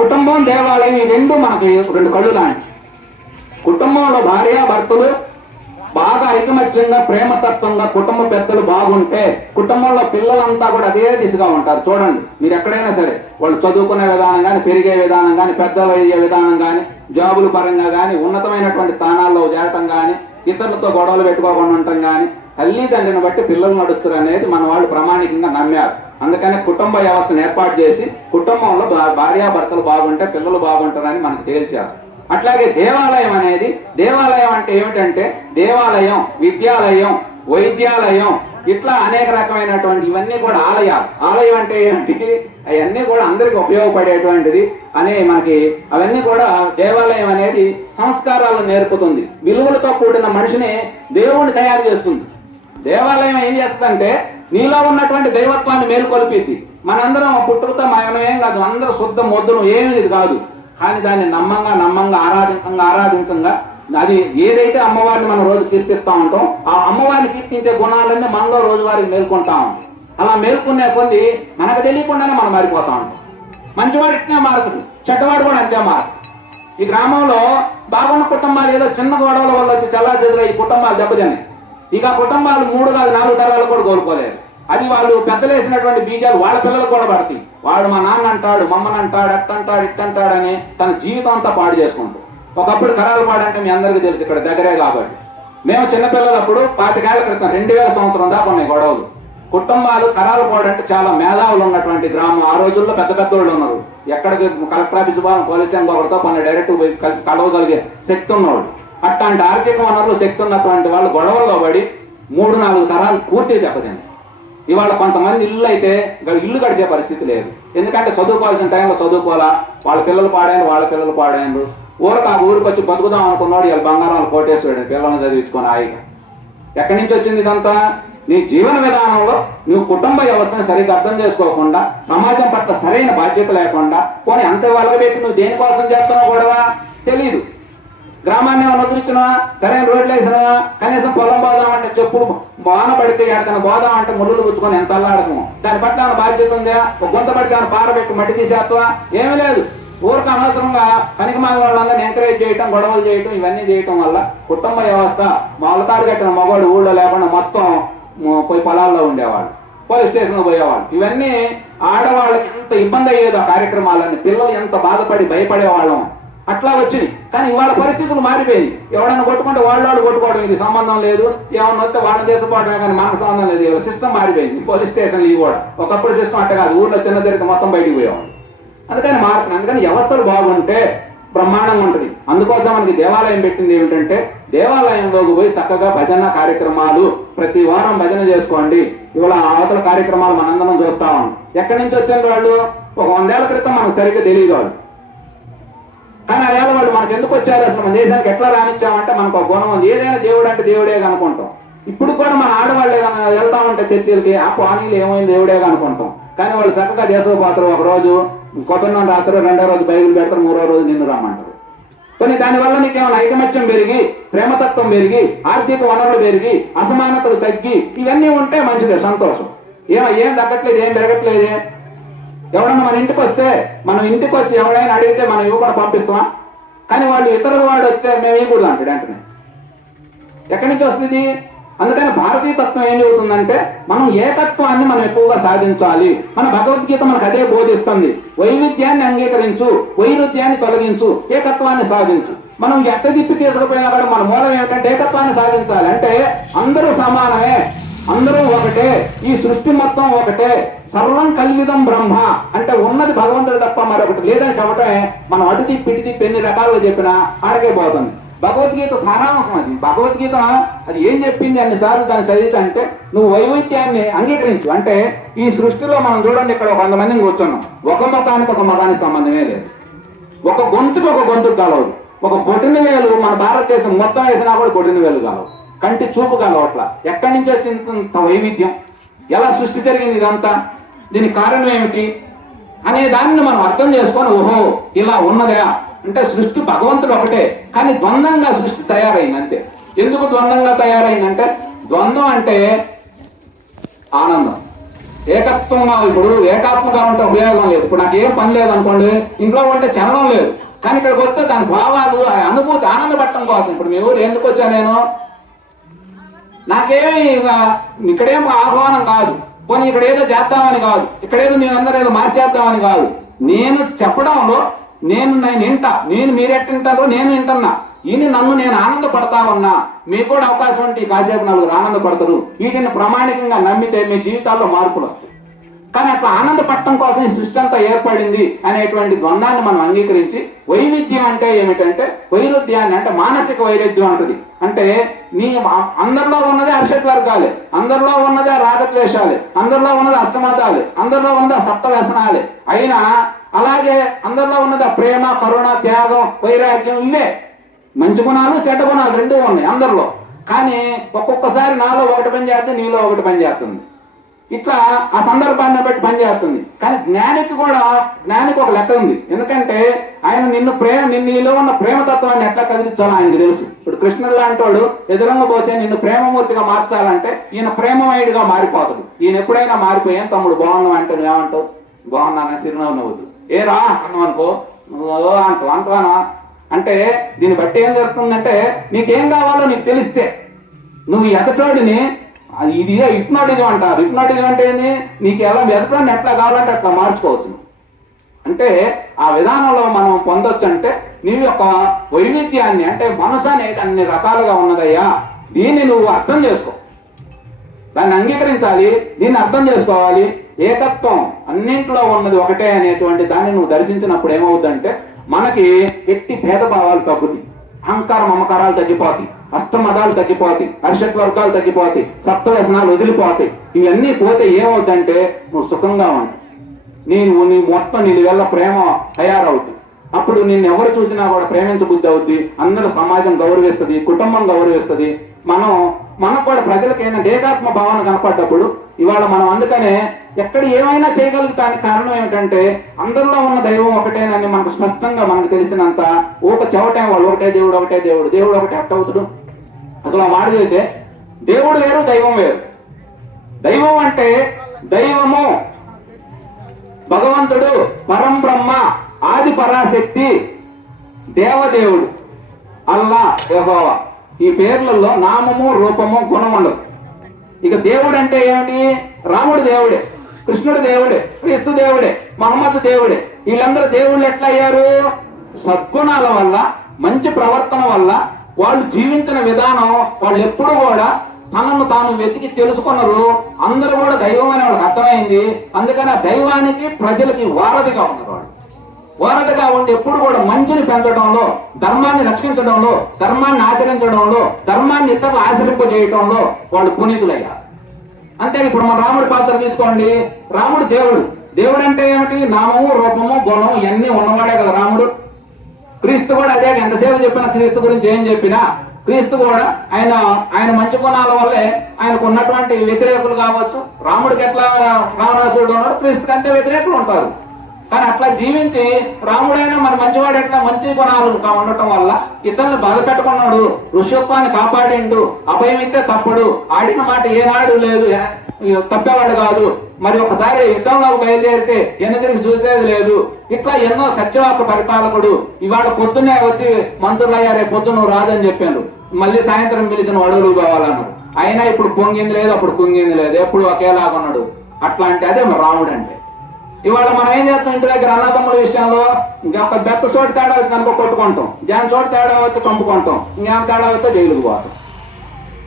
కుటుంబం, దేవాలయం ఈ రెండు మనకి 2 కళ్ళు లాంటి. కుటుంబంలో భార్య భర్తలు బాగా ఐకమత్యంగా ప్రేమతత్వంగా కుటుంబ పెద్దలు బాగుంటే కుటుంబంలో పిల్లలంతా కూడా అదే దిశగా ఉంటారు. చూడండి, మీరు ఎక్కడైనా సరే వాళ్ళు చదువుకునే విధానం కానీ, పెరిగే విధానం కానీ, పెద్దలు అయ్యే విధానం కానీ, జాబుల పరంగా కానీ, ఉన్నతమైనటువంటి స్థానాల్లో చేరటం కానీ, ఇతరులతో గొడవలు పెట్టుకోకుండా ఉండటం కానీ, తల్లిదండ్రులను బట్టి పిల్లలు నడుస్తారు అనేది మన వాళ్ళు ప్రామాణికంగా నమ్మారు. అందుకని కుటుంబ వ్యవస్థను ఏర్పాటు చేసి కుటుంబంలో భార్యాభర్తలు బాగుంటే పిల్లలు బాగుంటారని మనకు తేల్చారు. అట్లాగే దేవాలయం అనేది, దేవాలయం అంటే ఏమిటంటే దేవాలయం, విద్యాలయం, వైద్యాలయం, ఇట్లా అనేక రకమైనటువంటి ఇవన్నీ కూడా ఆలయాలు. ఆలయం అంటే ఏమిటి? అవన్నీ కూడా అందరికి ఉపయోగపడేటువంటిది అనే మనకి అవన్నీ కూడా దేవాలయం అనేది సంస్కారాలను నేర్పుతుంది. విలువలతో కూడిన మనిషిని దేవుణ్ణి తయారు చేస్తుంది. దేవాలయం ఏం చేస్తుందంటే నీలో ఉన్నటువంటి దైవత్వాన్ని మేలుకొల్పిద్ది. మనందరం పుట్టుకతో మనం ఏం కాదు, అందరూ శుద్ధ మొద్దును ఏమి కాదు, కానీ దాన్ని నమ్మంగా ఆరాధించంగా అది ఏదైతే అమ్మవారిని మనం రోజు కీర్తిస్తూ ఉంటాం, ఆ అమ్మవారిని కీర్తించే గుణాలన్నీ మనలో రోజువారికి మేల్కొంటా ఉంటాం. అలా మేల్కొనే కొద్ది మనకు తెలియకుండానే మనం మారిపోతా ఉంటాం. మంచివాడు ఇట్నే మారుతుంది, చెడ్డవాడు కూడా అంతే మారు. ఈ గ్రామంలో బాగున్న కుటుంబాలు ఏదో చిన్న గొడవల వల్ల వచ్చి చల్లా చెదురు ఈ కుటుంబాలు దెబ్బతిన్నాయి. ఇక కుటుంబాలు 3 కాదు 4 తరాలు కూడా కోల్పోలేదు. అది వాళ్ళు పెద్దలు వేసినటువంటి బీజాలు వాళ్ళ పిల్లలకు కూడా పడతాయి. వాడు మా నాన్న అంటాడు, మమ్మని అంటాడు, అట్టంటాడు, ఇట్టంటాడని తన జీవితం అంతా పాడు చేసుకుంటాడు. ఒకప్పుడు కరాలపాడు అంటే మీ అందరికీ తెలుసు, ఇక్కడ దగ్గరే కాబట్టి. మేము చిన్నపిల్లలప్పుడు 25 ఏళ్ల క్రితం 2000 సంవత్సరం దాకా ఉన్నాయి గొడవలు. కుటుంబాలు కరాలపాడు అంటే చాలా మేధావులు ఉన్నటువంటి గ్రామం. ఆ రోజుల్లో పెద్ద వాళ్ళు ఉన్నారు. ఎక్కడికి కలెక్టర్ ఆఫీస్ పోలీస్ స్టేషన్ ఒకరితో కొన్ని డైరెక్ట్ కలిసి కలవగలిగే శక్తి ఉన్నవాడు. అట్లాంటి ఆర్థిక వనరులు శక్తి ఉన్నటువంటి వాళ్ళు గొడవల్లో పడి 3-4 తరాలు పూర్తిగా దెబ్బతింది. ఇవాళ కొంతమంది ఇల్లు అయితే ఇల్లు గడిచే పరిస్థితి లేదు. ఎందుకంటే చదువుకోవాల్సిన టైంలో చదువుకోవాలా, వాళ్ళ పిల్లలు పాడారు. ఊరికి ఆ ఊరికి వచ్చి బతుకుదాం అనుకున్నాడు, ఇలా బంగారం కోటేశ్వరుడు పిల్లల్ని చదివించుకొని హాయిగా. ఎక్కడి నుంచి వచ్చింది ఇదంతా? నీ జీవన విధానంలో నువ్వు కుటుంబ వ్యవస్థను సరిగ్గా అర్థం చేసుకోకుండా, సమాజం పట్ల సరైన బాధ్యత లేకుండా, పోనీ అంత వాళ్ళకి నువ్వు దేనికోసం చేస్తున్నావు కూడా తెలీదు. గ్రామాన్ని ఏమైనా వదిలించినవా? సరైన రోడ్లు వేసినవా? కనీసం పొలం పోదామంటే చెప్పులు వాన పడితే ఎక్కడికైనా పోదామంటే ముళ్ళు పుచ్చుకొని ఎంత అల్లాడము. దాని పట్ల ఏమైనా బాధ్యత ఉందా? ఒక గుంత పడితే ఏమైనా పారబెట్టి మట్టి తీసేస్తావా? ఏమీ లేదు. ఊరికి అనవసరంగా పనికి మాలిన వాళ్ళందరినీ ఎంకరేజ్ చేయటం, గొడవలు చేయటం, ఇవన్నీ చేయటం వల్ల కుటుంబ వ్యవస్థ మొలతాడు కట్టిన మగవాడు ఊళ్ళో లేకుండా మొత్తం పోయి పొలాల్లో ఉండేవాడు. పోలీస్ స్టేషన్కి పోయేవాళ్ళు. ఇవన్నీ ఆడవాళ్ళకి ఎంత ఇబ్బంది అయ్యేదో కార్యక్రమాలన్నీ, పిల్లలు ఎంత బాధపడి భయపడేవాళ్ళం అట్లా వచ్చింది. కానీ ఇవాళ పరిస్థితులు మారిపోయింది. ఎవడన్నా కొట్టుకుంటే వాళ్ళు కొట్టుకోవడం, ఇది సంబంధం లేదు, ఏమన్నా వస్తే వాళ్ళని దేశపోవడమే కానీ మనకు సంబంధం లేదు. సిస్టమ్ మారిపోయింది. పోలీస్ స్టేషన్లు ఇవి కూడా ఒకప్పుడు సిస్టమ్ అట్ట కాదు, ఊర్లో చిన్న జరిగితే మొత్తం బయటికి పోయేవాళ్ళు. అందుకని మారుతుంది. అందుకని వ్యవస్థలు బాగుంటే బ్రహ్మాండంగా ఉంటుంది. అందుకోసం మనకి దేవాలయం పెట్టింది ఏమిటంటే, దేవాలయంలోకి పోయి చక్కగా భజన కార్యక్రమాలు ప్రతి వారం భజన చేసుకోండి. ఇవాళ అవతల కార్యక్రమాలు మనందరం చూస్తా ఉన్నాం. ఎక్కడి నుంచి వచ్చారు వాళ్ళు? ఒక 100 ఏళ్ల క్రితం మనకు సరిగ్గా తెలియదు వాళ్ళు. కానీ అదేళ వాళ్ళు మనకు ఎందుకు వచ్చారు, అసలు మన దేశానికి ఎట్లా రానిచ్చామంటే మనకు ఒక గుణం ఉంది. ఏదైనా దేవుడు అంటే దేవుడే అనుకుంటాం. ఇప్పుడు కూడా మన ఆడవాళ్ళే వెళ్తామంటే చర్చిలకి, ఆ పానీలు ఏమైంది దేవుడే అనుకుంటాం. కానీ వాళ్ళు చక్కగా చేసుకోపోతారు. ఒక రోజు కొత్తన్నం రాత్రి, 2వ రోజు బైబిల్ పెడతారు, 3వ రోజు నిన్ను రమ్మంటారు. కొన్ని దానివల్ల నీకేమైనా ఐకమత్యం పెరిగి, ప్రేమతత్వం పెరిగి, ఆర్థిక వనరులు పెరిగి, అసమానతలు తగ్గి, ఇవన్నీ ఉంటే మంచిదే, సంతోషం. ఏం తగ్గట్లేదు, ఏం పెరగట్లేదే. ఎవడన్నా మన ఇంటికి వస్తే, మనం ఇంటికి వచ్చి ఎవరైనా అడిగితే మనం ఇవ్వకుండా పంపిస్తామా? కానీ వాళ్ళు ఇతరుల వాడు వస్తే మేము ఇవ్వకూడదు అంటాడు వెంటనే. ఎక్కడి నుంచి వస్తుంది? అందుకని భారతీయ తత్వం ఏం చెబుతుందంటే, మనం ఏకత్వాన్ని మనం ఎక్కువగా సాధించాలి. మన భగవద్గీత మనకు అదే బోధిస్తుంది. వైవిధ్యాన్ని అంగీకరించు, వైరుధ్యాన్ని తొలగించు, ఏకత్వాన్ని సాధించు. మనం ఎట్ట తిప్పి తీసుకుపోయినా కూడా మన మూలం ఏంటంటే ఏకత్వాన్ని సాధించాలి. అంటే అందరూ సమానమే, అందరూ ఒకటే, ఈ సృష్టి మొత్తం ఒకటే, సర్వం కల్విదం బ్రహ్మ అంటే ఉన్నది భగవంతుడు తప్ప మరొకటి లేదని చెప్పటమే. మనం అటు తిప్పి ఇటు తిప్పి ఎన్ని రకాలుగా చెప్పినా ఆడకే పోతుంది. భగవద్గీత సారాంశం అది. భగవద్గీత అది ఏం చెప్పింది అన్నిసార్లు దాన్ని చదివితే, నువ్వు వైవిధ్యాన్ని అంగీకరించు. అంటే ఈ సృష్టిలో మనం చూడండి, ఇక్కడ 100 మందిని కూర్చున్నాం. ఒక మతానికి ఒక మతానికి సంబంధమే లేదు. ఒక గొంతుకు ఒక గొంతుకు కలవదు. ఒక బొటిన వేలు మన భారతదేశం మొత్తం వేసినా కూడా బొటిన వేలు కలవు, కంటి చూపు కలవట్లా. ఎక్కడి నుంచి వచ్చింత వైవిధ్యం? ఎలా సృష్టి జరిగింది ఇదంతా? దీనికి కారణం ఏమిటి అనే దాన్ని మనం అర్థం చేసుకొని, ఓహో ఇలా ఉన్నదా అంటే సృష్టి భగవంతుడు ఒకటే, కానీ ద్వంద్వంగా సృష్టి తయారైంది అంతే. ఎందుకు ద్వంద్వంగా తయారైందంటే, ద్వంద్వం అంటే ఆనందం. ఏకత్వంగా, ఇప్పుడు ఏకాత్మగా ఉంటే ఉపయోగం లేదు. ఇప్పుడు నాకు ఏం పని లేదు అనుకోండి, ఇంట్లో ఉంటే చలనం లేదు. కానీ ఇక్కడికి వస్తే దాని భావాలు, అనుభూతి, ఆనందపడటం కోసం. ఇప్పుడు మీ ఊరు ఎందుకు వచ్చా నేను? నాకేమీ ఇక్కడేమో ఆహ్వానం కాదు, పోనీ ఇక్కడ ఏదో చేద్దామని కాదు, ఇక్కడేదో నేనందరూ ఏదో మార్చేద్దామని కాదు. నేను చెప్పడంలో నేను వింటా, మీరెట్టింటారో నేను వింటున్నా. ఈయన నన్ను నేను ఆనందపడతా ఉన్నా, మీకు కూడా అవకాశం ఉంటే కాసేపు నలుగురు ఆనందపడతారు. వీటిని ప్రామాణికంగా నమ్మితే మీ జీవితాల్లో మార్పులు వస్తాయి. కానీ అట్లా ఆనందపడటం కోసం ఈ సృష్టి అంతా ఏర్పడింది అనేటువంటి ద్వంద్వాన్ని మనం అంగీకరించి, వైవిధ్యం అంటే ఏమిటంటే, వైరుధ్యాన్ని అంటే మానసిక వైరుధ్యం అంటది. అంటే నీ అందరిలో ఉన్నదే అరిషడ్ వర్గాలే, అందరిలో ఉన్నదే రాగద్వేషాలే, అందరిలో ఉన్నది అష్టమతాలే, అందరిలో ఉన్నది సప్త వ్యసనాలే. అయినా అలాగే అందరిలో ఉన్నది ప్రేమ, కరుణ, త్యాగం, వైరాగ్యం, ఇవే మంచి గుణాలు చెడ్డ గుణాలు రెండూ ఉన్నాయి అందరిలో. కానీ ఒక్కొక్కసారి నాలో ఒకటి పని చేస్తుంది, నీలో ఒకటి పని చేస్తుంది. ఇట్లా ఆ సందర్భాన్ని బట్టి పనిచేస్తుంది. కానీ జ్ఞానికి ఒక లెక్క ఉంది. ఎందుకంటే ఆయన నీలో ఉన్న ప్రేమతత్వాన్ని ఎట్లా కదిలించాలో ఆయనకు తెలుసు. ఇప్పుడు కృష్ణుడు లాంటి వాడు ఎదురంగా పోతే నిన్ను ప్రేమమూర్తిగా మార్చాలంటే ఈయన ప్రేమమయుడిగా మారిపోతాడు. ఈయన ఎప్పుడైనా మారిపోయాను తమ్ముడు బాగున్నావు అంటే నువ్వేమంటావు? బాగున్నానా? చిరునవ్వు నవ్వుదు. ఏ రా అన్నావు అనుకో, అంటానా అంటే దీన్ని బట్టి ఏం జరుగుతుందంటే, నీకేం కావాలో నీకు తెలిస్తే నువ్వు ఎదటోడిని, ఇది హిప్నాటిజం అంటారు. హిప్నాటిజం అంటే ఏంది? నీకు ఎలా ఎదటోడిని ఎట్లా కావాలంటే అట్లా మార్చుకోవచ్చు. అంటే ఆ విధానంలో మనం పొందొచ్చు. అంటే నీ యొక్క వైవిధ్యాన్ని, అంటే మనసు అనేది అన్ని రకాలుగా ఉన్నదయ్యా, దీన్ని నువ్వు అర్థం చేసుకో, దాన్ని అంగీకరించాలి, దీన్ని అర్థం చేసుకోవాలి. ఏకత్వం అన్నింటిలో ఉన్నది ఒకటే అనేటువంటి దాన్ని నువ్వు దర్శించినప్పుడు ఏమవుతుందంటే, మనకి ఎట్టి భేదభావాలు తగ్గుతాయి, అహంకార మమకారాలు తగ్గిపోతాయి, అష్టమదాలు తగ్గిపోతాయి, అరిషట్ వర్గాలు తగ్గిపోతాయి, సప్త వ్యసనాలు వదిలిపోతాయి. ఇవన్నీ పోతే ఏమవుతుందంటే నువ్వు సుఖంగా ఉంటావు. నీ మొత్తం నీ వల్ల ప్రేమ తయారవుతుంది. అప్పుడు నిన్ను ఎవరు చూసినా కూడా ప్రేమించబుద్ధి అవుద్ది, అందరూ సమాజం గౌరవిస్తుంది, కుటుంబం గౌరవిస్తుంది. మనకు కూడా ప్రజలకైనా ఏకాత్మ భావన కనపడ్డప్పుడు ఇవాళ మనం అందుకనే ఎక్కడ ఏమైనా చేయగలుగుతానికి కారణం ఏమిటంటే, అందరిలో ఉన్న దైవం ఒకటేనని మనకు స్పష్టంగా మనకు తెలిసినంత ఒక చెవటం వాళ్ళు ఒకటే దేవుడు, ఒకటే దేవుడు, దేవుడు ఒకటే అట్టవుతుడు. అసలు ఆ మాట చేస్తే దేవుడు వేరు, దైవం వేరు. దైవం అంటే దైవము భగవంతుడు, పరం బ్రహ్మ, ఆది పరాశక్తి, దేవదేవుడు, అల్లా, యెహోవా. ఈ పేర్లలో నామము, రూపము, గుణం ఉండదు. ఇక దేవుడు అంటే ఏమిటి? రాముడు దేవుడే, కృష్ణుడు దేవుడే, క్రీస్తు దేవుడే, మహమ్మద్ దేవుడే. వీళ్ళందరూ దేవుళ్ళు ఎట్లా అయ్యారు? సద్గుణాల వల్ల, మంచి ప్రవర్తన వల్ల, వాళ్ళు జీవించిన విధానం, వాళ్ళు ఎప్పుడు కూడా తనను తాను వెతికి తెలుసుకున్నారు. అందరూ కూడా దైవం అని వాళ్ళకి అర్థమైంది. అందుకని ఆ దైవానికి ప్రజలకి వారధిగా ఉన్నారు. వాళ్ళు వారధిగా ఉండి ఎప్పుడు కూడా మంచిని పెంచడంలో, ధర్మాన్ని రక్షించడంలో, ధర్మాన్ని ఆచరించడంలో, ధర్మాన్ని ఇతరులు ఆచరింపజేయడంలో వాళ్ళు పునీతులయ్యారు. అంతే. ఇప్పుడు మన రాముడి పాత్ర తీసుకోండి. రాముడు దేవుడు. దేవుడు అంటే ఏమిటి? నామము, రూపము, గుణం ఇవన్నీ ఉన్నవాడే కదా రాముడు. క్రీస్తు కూడా అదే. ఎంతసేపు చెప్పినా క్రీస్తు గురించి ఏం చెప్పినా, క్రీస్తు కూడా ఆయన మంచి గుణాల వల్లే ఆయనకు ఉన్నటువంటి వ్యతిరేకులు కావచ్చు. రాముడికి ఎట్లా రావణాసురుడు ఉన్నాడు, క్రీస్తుకి అంతే వ్యతిరేకులు ఉంటారు. కానీ అట్లా జీవించి రాముడైనా మన మంచివాడు ఎట్లా మంచి గుణాలు ఉండటం వల్ల ఇతరులను బాధ పెట్టుకున్నాడు, ఋషత్వాన్ని కాపాడిండు, అభయం ఇస్తే తప్పుడు, ఆడిన మాట ఏనాడు లేదు, తప్పేవాడు కాదు. మరి ఒకసారి యుద్ధంలో బయలుదేరితే తిరిగి చూసేది లేదు. ఇట్లా ఎన్నో సత్యవాక పరిపాలకుడు. ఇవాళ పొద్దున్నే వచ్చి మంత్రులు అయ్యా, రేపు పొద్దున్న నువ్వు రాదని చెప్పాను, మళ్ళీ సాయంత్రం పిలిచిన అడవులు పోవాలన్నాడు. అయినా ఇప్పుడు పొంగింది లేదు, అప్పుడు కుంగింది లేదు, ఎప్పుడు ఒకేలాగా ఉన్నాడు. అట్లాంటి అదే రాముడు అంటే. ఇవాళ మనం ఏం చేస్తాం? ఇంటి దగ్గర అన్నదమ్ముల విషయంలో ఒక బెత్త చోటు తేడా వచ్చి కనుక కొట్టుకుంటాం, జాన్ చోటు తేడా వచ్చి చంపుకుంటాం, ఇంకేం తేడా వస్తే జైలుకు పోతాం.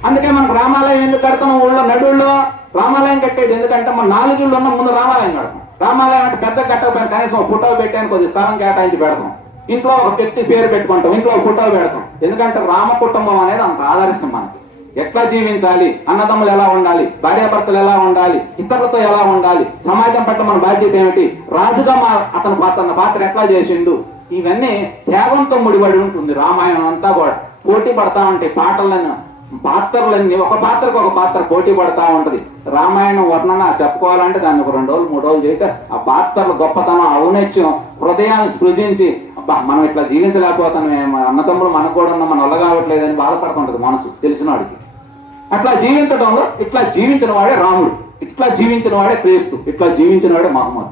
అందుకే మనకు రామాలయం ఎందుకు కడతాం? ఊళ్ళో నడువుల్లో రామాలయం కట్టేది ఎందుకంటే మన 4 ఇళ్ళు ఉన్న ముందు రామాలయం కడతాం. రామాలయం అంటే పెద్ద కట్టకపోయినా కనీసం ఫోటో పెట్టాను, కొద్ది స్థలం కేటాయించి పెడతాం. ఇంట్లో ఒక వ్యక్తి పేరు పెట్టుకుంటాం, ఇంట్లో ఒక ఫోటో పెడతాం. ఎందుకంటే రామ కుటుంబం అనేది అంత ఆదర్శం మనకి. ఎట్లా జీవించాలి, అన్నదమ్ములు ఎలా ఉండాలి, భార్యాభర్తలు ఎలా ఉండాలి, ఇతరులతో ఎలా ఉండాలి, సమాజం పట్ల మన బాధ్యత ఏమిటి, రాజుగా అతని పాత్ర ఎట్లా చేసిండు, ఇవన్నీ త్యాగంతో ముడిపడి ఉంటుంది. రామాయణం అంతా కూడా పోటీ పడతా ఉంటాయి. పాత్రలన్నీ ఒక పాత్రకు ఒక పాత్ర పోటీ పడతా ఉంటది. రామాయణం వర్ణన చెప్పుకోవాలంటే దాన్ని ఒక 2 రోజులు 3 రోజులు చేస్తే ఆ పాత్రల గొప్పతనం, ఔన్నత్యం హృదయాన్ని సృజించి మనం ఇట్లా జీవించలేకపోతాం, అన్నతమ్ముడు మనకు కూడా ఉన్న మన వల్ల కావట్లేదని బాధపడుతుంటది మనసు తెలిసినవాడికి. అట్లా జీవించడంలో ఇట్లా జీవించిన వాడే రాముడు, ఇట్లా జీవించిన వాడే క్రీస్తు, ఇట్లా జీవించిన వాడే మహమ్మద్.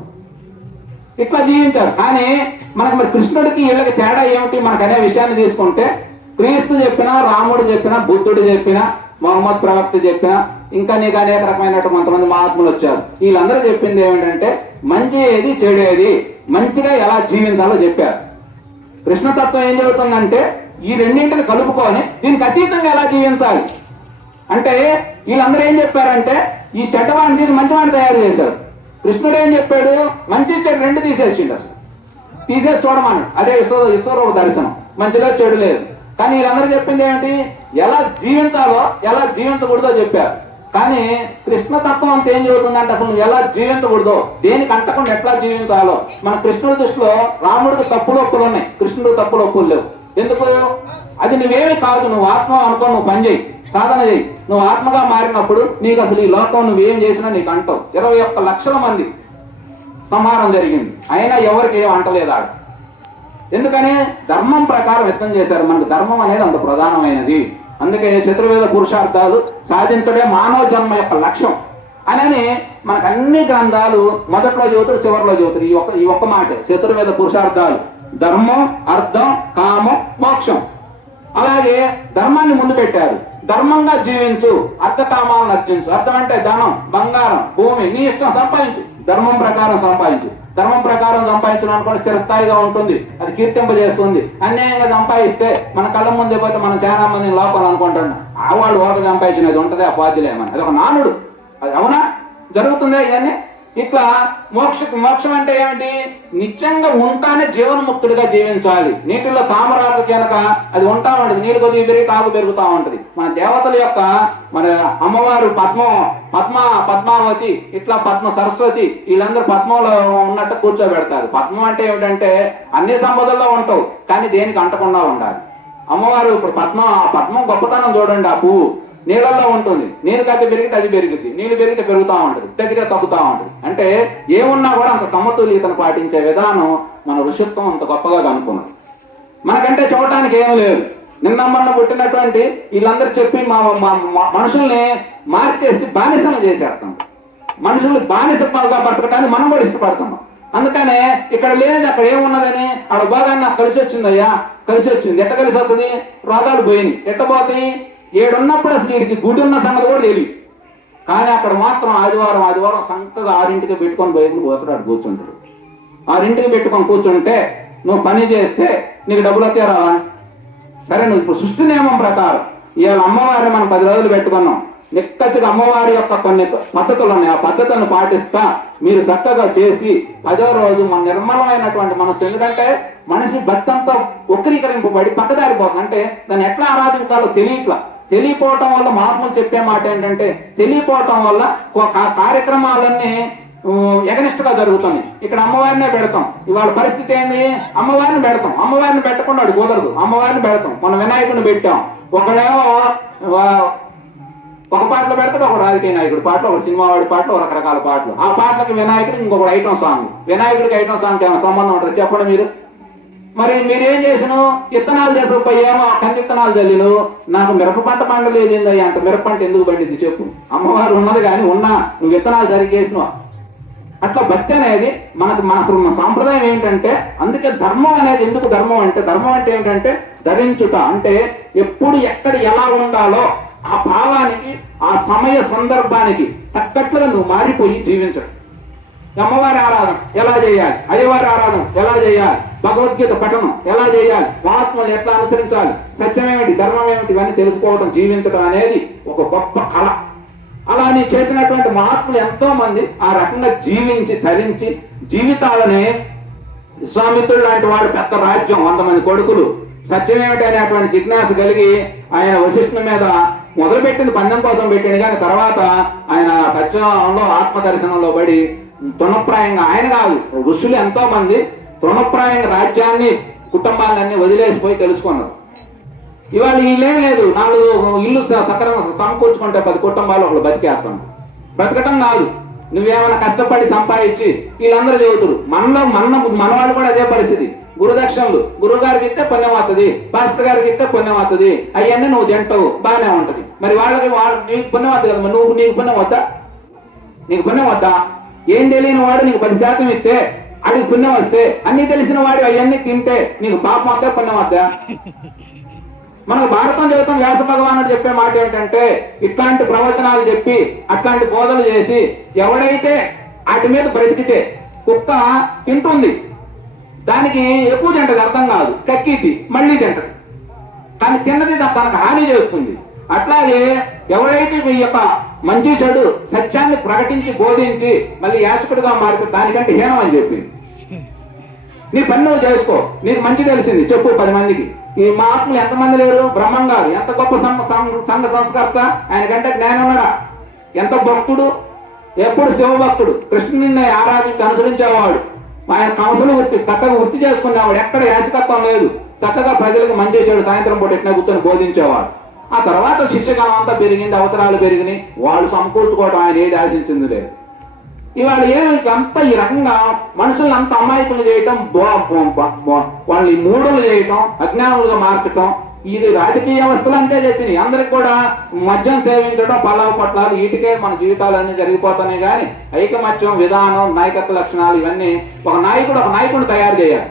ఇట్లా జీవించారు. కానీ మనకు మరి కృష్ణుడికి వీళ్ళకి తేడా ఏమిటి మనకు అనే విషయాన్ని తీసుకుంటే, క్రీస్తు చెప్పినా, రాముడు చెప్పినా, బుద్ధుడు చెప్పినా, మహమ్మద్ ప్రవక్త చెప్పినా, ఇంకా నీకు అనేక రకమైనటువంటి కొంతమంది మహాత్ములు వచ్చారు. వీళ్ళందరూ చెప్పింది ఏమిటంటే మంచి ఏది, చెడు ఏది, మంచిగా ఎలా జీవించాలో చెప్పారు. కృష్ణతత్వం ఏం చెబుతుందంటే ఈ రెండింటిని కలుపుకొని దీనికి అతీతంగా ఎలా జీవించాలి అంటే, వీళ్ళందరూ ఏం చెప్పారంటే ఈ చెడ్డవాడిని తీసి మంచివాడిని తయారు చేశారు. కృష్ణుడు ఏం చెప్పాడు? మంచి చెడు 2 తీసేసిండు. అసలు తీసేసి చూడమన్నాడు. అదే ఈశ్వరూప దర్శనం. మంచిలో చెడు లేదు. కానీ వీళ్ళందరూ చెప్పింది ఏమిటి? ఎలా జీవించాలో, ఎలా జీవించకూడదో చెప్పారు. కానీ కృష్ణతత్వం అంతా ఏం చెబుతుందంటే అసలు నువ్వు ఎలా జీవించకూడదో, దేనికి అంటకుండా ఎట్లా జీవించాలో. మన కృష్ణుడి దృష్టిలో రాముడికి తప్పులు ఒప్పులు ఉన్నాయి, కృష్ణుడికి తప్పులు ఒప్పులు లేవు. ఎందుకు? అది నువ్వేమీ కాదు, నువ్వు ఆత్మ అనుకో, నువ్వు పని చేయి, సాధన చేయి. నువ్వు ఆత్మగా మారినప్పుడు నీకు అసలు ఈ లోకం నువ్వేం చేసినా నీకు అంటావు. 21 లక్షల మంది సంహారం జరిగింది, అయినా ఎవరికి ఏం అంటలేదు ఆడ. ఎందుకని? ధర్మం ప్రకారం యత్నం చేశారు. మనకు ధర్మం అనేది అంత ప్రధానమైనది. అందుకే చతుర్వేద పురుషార్థాలు సాధించడే మానవ జన్మ యొక్క లక్ష్యం అని మనకు అన్ని గ్రంథాలు మొదట్లో చెబుతారు, చివరిలో చెబుతారు. ఈ ఒక్క మాట, చతుర్వేద పురుషార్థాలు ధర్మం, అర్థం, కామం, మోక్షం. అలాగే ధర్మాన్ని ముందు పెట్టారు. ధర్మంగా జీవించు, అర్థకామాలను అర్జించు. అర్థం అంటే ధనం, బంగారం, భూమి, నీ ఇష్టం సంపాదించు, ధర్మం ప్రకారం సంపాదించు. ధర్మం ప్రకారం సంపాదించడం అనుకోండి స్థిరస్థాయిగా ఉంటుంది, అది కీర్తింపజేస్తుంది. అన్యాయంగా సంపాదిస్తే మన కళ్ళ ముందే పోతే మనం చాలా మందిని లోపాలు అనుకుంటున్నాం. ఆ వాళ్ళు ఓట సంపాదించినది ఉంటుంది, ఆ బాధ్యులేమని, అది ఒక నానుడు. అది అవునా? జరుగుతుందా ఇవన్నీ? ఇట్లా మోక్షం అంటే ఏమిటి? నిత్యంగా ఉంటానే జీవన్ముక్తుడిగా జీవించాలి. నీటిలో తామరాకు కనుక అది ఉంటా ఉంటుంది, నీరు కొద్దిగా పెరిగి తాగు పెరుగుతూ ఉంటుంది. మన దేవతల యొక్క మన అమ్మవారు పద్మావతి, ఇట్లా పద్మ సరస్వతి, వీళ్ళందరూ పద్మంలో ఉన్నట్టు కూర్చోబెడతారు. పద్మం అంటే ఏమిటంటే అన్ని సంపదల్లో ఉంటావు, కానీ దేనికి అంటకుండా ఉండాలి. అమ్మవారు ఇప్పుడు పద్మం గొప్పతనం చూడండి. ఆ పువ్వు నీళ్ళల్లో ఉంటుంది, నీరు కత్తి పెరిగితే అది పెరుగుద్ది, నీళ్ళు పెరిగితే పెరుగుతూ ఉంటుంది, తగ్గితే తగ్గుతూ ఉంటుంది. అంటే ఏమున్నా కూడా అంత సమతుల్యతను పాటించే విధానం మన ఋషిత్వం అంత గొప్పగా కనుక్కున్నది. మనకంటే చూడటానికి ఏం లేదు. నిన్న పుట్టినటువంటి వీళ్ళందరూ చెప్పి మనుషుల్ని మార్చేసి బానిసలు చేసేస్తాం. మనుషుల్ని బానిసగా బతకడానికి మనం కూడా ఇష్టపడుతున్నాం. అందుకనే ఇక్కడ లేనిది అక్కడ ఏమున్నదని ఆడ బాగా నాకు కలిసి వచ్చిందయ్యా, కలిసి వచ్చింది. ఎట్ట కలిసి వస్తుంది? రోగాలు పోయినాయి. ఎట్టబోతాయి? 7 ఉన్నప్పుడు అసలు వీడికి గుడి ఉన్న సంగతి కూడా తెలియదు. కానీ అక్కడ మాత్రం ఆదివారం సంతగా 6ంటికి పెట్టుకొని బైబిల్ పోతాడు, కూర్చుంటాడు. 6ంటికి పెట్టుకొని కూర్చుంటే నువ్వు పని చేస్తే నీకు డబ్బులు వస్తే రావా? సరే, నువ్వు ఇప్పుడు సృష్టి నియమం ప్రకారం ఇవాళ అమ్మవారిని మనం 10 రోజులు పెట్టుకున్నాం. నిక్కచ్చిగా అమ్మవారి యొక్క కొన్ని పద్ధతులు ఉన్నాయి. ఆ పద్ధతులను పాటిస్తా మీరు చక్కగా చేసి 10వ రోజు మన నిర్మలమైనటువంటి మనసు, ఎందుకంటే మనిషి భక్తంతో వక్రీకరింపబడి పక్కదారిపోతుంది. అంటే దాన్ని ఎట్లా ఆరాధించాలో తెలియపోవటం వల్ల మహాత్ములు చెప్పే మాట ఏంటంటే, తెలియపోవటం వల్ల కార్యక్రమాలన్నీ ఎగనిష్టగా జరుగుతుంది. ఇక్కడ అమ్మవారినే పెడతాం. ఇవాళ పరిస్థితి ఏంది? అమ్మవారిని పెడతాం. అమ్మవారిని పెట్టకుండా అది కుదరదు. అమ్మవారిని పెడతాం. మన వినాయకుడిని పెట్టాం. ఒకడేమో ఒక పాటలు పెడతాడు, ఒక రాజకీయ నాయకుడు పాటలు, ఒక సినిమా వాడి పాటలు, ఒక రకరకాల పాటలు. ఆ పాటలకు వినాయకుడు ఇంకొక ఐటమ్ సాంగ్. వినాయకుడికి ఐటమ్ సాంగ్ ఏమైనా సంబంధం ఉంటుంది చెప్పండి మీరు? మరి మీరేం చేసిను? విత్తనాలు చేసుకుపోయేమో కందిత్తనాలు చల్లిను. నాకు మిరప పంట పండలేదు, అంత మిరప పంట ఎందుకు పండింది చెప్పు? అమ్మవారు ఉన్నది కానీ ఉన్నా నువ్వు విత్తనాలు సరిగ్గా వేసినవా? అట్లా భక్తి అనేది అసలు మన సాంప్రదాయం ఏంటంటే, అందుకే ధర్మం అనేది ఎందుకు ధర్మం అంటే ఏంటంటే ధరించుట. అంటే ఎప్పుడు ఎక్కడ ఎలా ఉండాలో ఆ భావానికి, ఆ సమయ సందర్భానికి తగ్గట్లుగా నువ్వు మారిపోయి జీవించడం. అమ్మవారి ఆరాధన ఎలా చేయాలి, అయ్యవారి ఆరాధన ఎలా చేయాలి, భగవద్గీత పఠనం ఎలా చేయాలి, మహాత్ములు ఎట్లా అనుసరించాలి, సత్యం ఏమిటి, ధర్మం ఏమిటి, ఇవన్నీ తెలుసుకోవడం, జీవించడం అనేది ఒక గొప్ప కళ. అలా నీ చేసినటువంటి మహాత్ములు ఎంతో మంది ఆ రకంగా జీవించి ధరించి జీవితాలనే, విశ్వామిత్రుడు లాంటి వాడు పెద్ద రాజ్యం, 100 మంది కొడుకులు, సత్యమేమిటి అనేటువంటి జిజ్ఞాస కలిగి ఆయన వశిష్ఠుని మీద మొదలుపెట్టింది పందెం కోసం పెట్టింది. కానీ తర్వాత ఆయన సత్యంలో ఆత్మదర్శనంలో పడి తృణప్రాయంగా, ఆయన కాదు ఋషులు ఎంతో మంది తృణప్రాయంగా రాజ్యాన్ని, కుటుంబాలన్నీ వదిలేసిపోయి తెలుసుకున్నారు. ఇవాళ వీళ్ళేం లేదు, 4 ఇల్లు సక్రమంగా సమకూర్చుకుంటే 10 కుటుంబాలు ఒకళ్ళు బతికేస్తాను. బ్రతకటం కాదు, నువ్వేమైనా కష్టపడి సంపాదించి వీళ్ళందరూ చెబుతురు. మనవాళ్ళు కూడా అదే పరిస్థితి. గురుదక్షిణలు గురుగారికి ఇస్తే పుణ్యం అవుతుంది, పాస్టర్ గారికి ఇస్తే పుణ్యం అవుతుంది, అవన్నీ నువ్వు తింటావు, బాగానే ఉంటది. మరి నీకు పుణ్యం అవుతుంది కదా, నీకు పుణ్యం వద్దా? నీకు పుణ్యం వద్దా? ఏం తెలియని వాడు నీకు 10% ఇస్తే అడిగి పుణ్యం వస్తే, అన్ని తెలిసిన వాడు అవన్నీ తింటే నీకు పాపం వద్దా, పుణ్యం వద్దా? మనకు భారతం చదువుతాం. వ్యాస భగవానుడు చెప్పే మాట ఏంటంటే, ఇట్లాంటి ప్రవచనాలు చెప్పి అట్లాంటి బోధలు చేసి ఎవడైతే వాటి మీద బ్రతికితే, కుక్క తింటుంది, దానికి ఎక్కువ తింటది, అర్థం కాదు, కక్కిది మళ్ళీ తింటది, కానీ తిన్నది తనకు హాని చేస్తుంది. అట్లాగే ఎవరైతే ఈ యొక్క మంచి చెడు సత్యాన్ని ప్రకటించి బోధించి మళ్ళీ యాచకుడిగా మారుతుంది, దానికంటే హీనం అని చెప్పింది. నీ పని నువ్వు చేసుకో, నీకు మంచి తెలిసింది చెప్పు 10 మందికి. ఈ మహాత్ములు ఎంతమంది లేరు? బ్రహ్మం గారు ఎంత గొప్ప సంఘ సంస్కర్త, ఆయనకంటే జ్ఞానం ఉన్నాడా? ఎంత భక్తుడు, ఎప్పుడు శివభక్తుడు, కృష్ణుని ఆరాధించి అనుసరించేవాడు, ఆయన కంసలు చక్కగా వృత్తి చేసుకునేవాడు, ఎక్కడ యాచకత్వం లేదు, చక్కగా ప్రజలకు మంచి చేశాడు, సాయంత్రం పూట ఎట్లా కూర్చొని బోధించేవాడు. ఆ తర్వాత శిష్యకాలం అంతా పెరిగింది, అవసరాలు పెరిగినాయి, వాళ్ళు సమకూర్చుకోవడం ఆయన ఏది ఆశించింది లేదు. ఇవాళ అంతా ఈ రకంగా మనుషులను అంత అమాయకులు చేయటం, వాళ్ళని మూఢులు చేయటం, అజ్ఞానులుగా మార్చటం, ఇది రాజకీయ వ్యవస్థలు అంతే తెచ్చినాయి. అందరికి కూడా మద్యం సేవించడం, పలావు పట్లాలు, వీటికే మన జీవితాలన్నీ జరిగిపోతున్నాయి. కానీ ఐకమత్యం, విధానం, నాయకత్వ లక్షణాలు, ఇవన్నీ ఒక నాయకుడిని తయారు చేయాలి,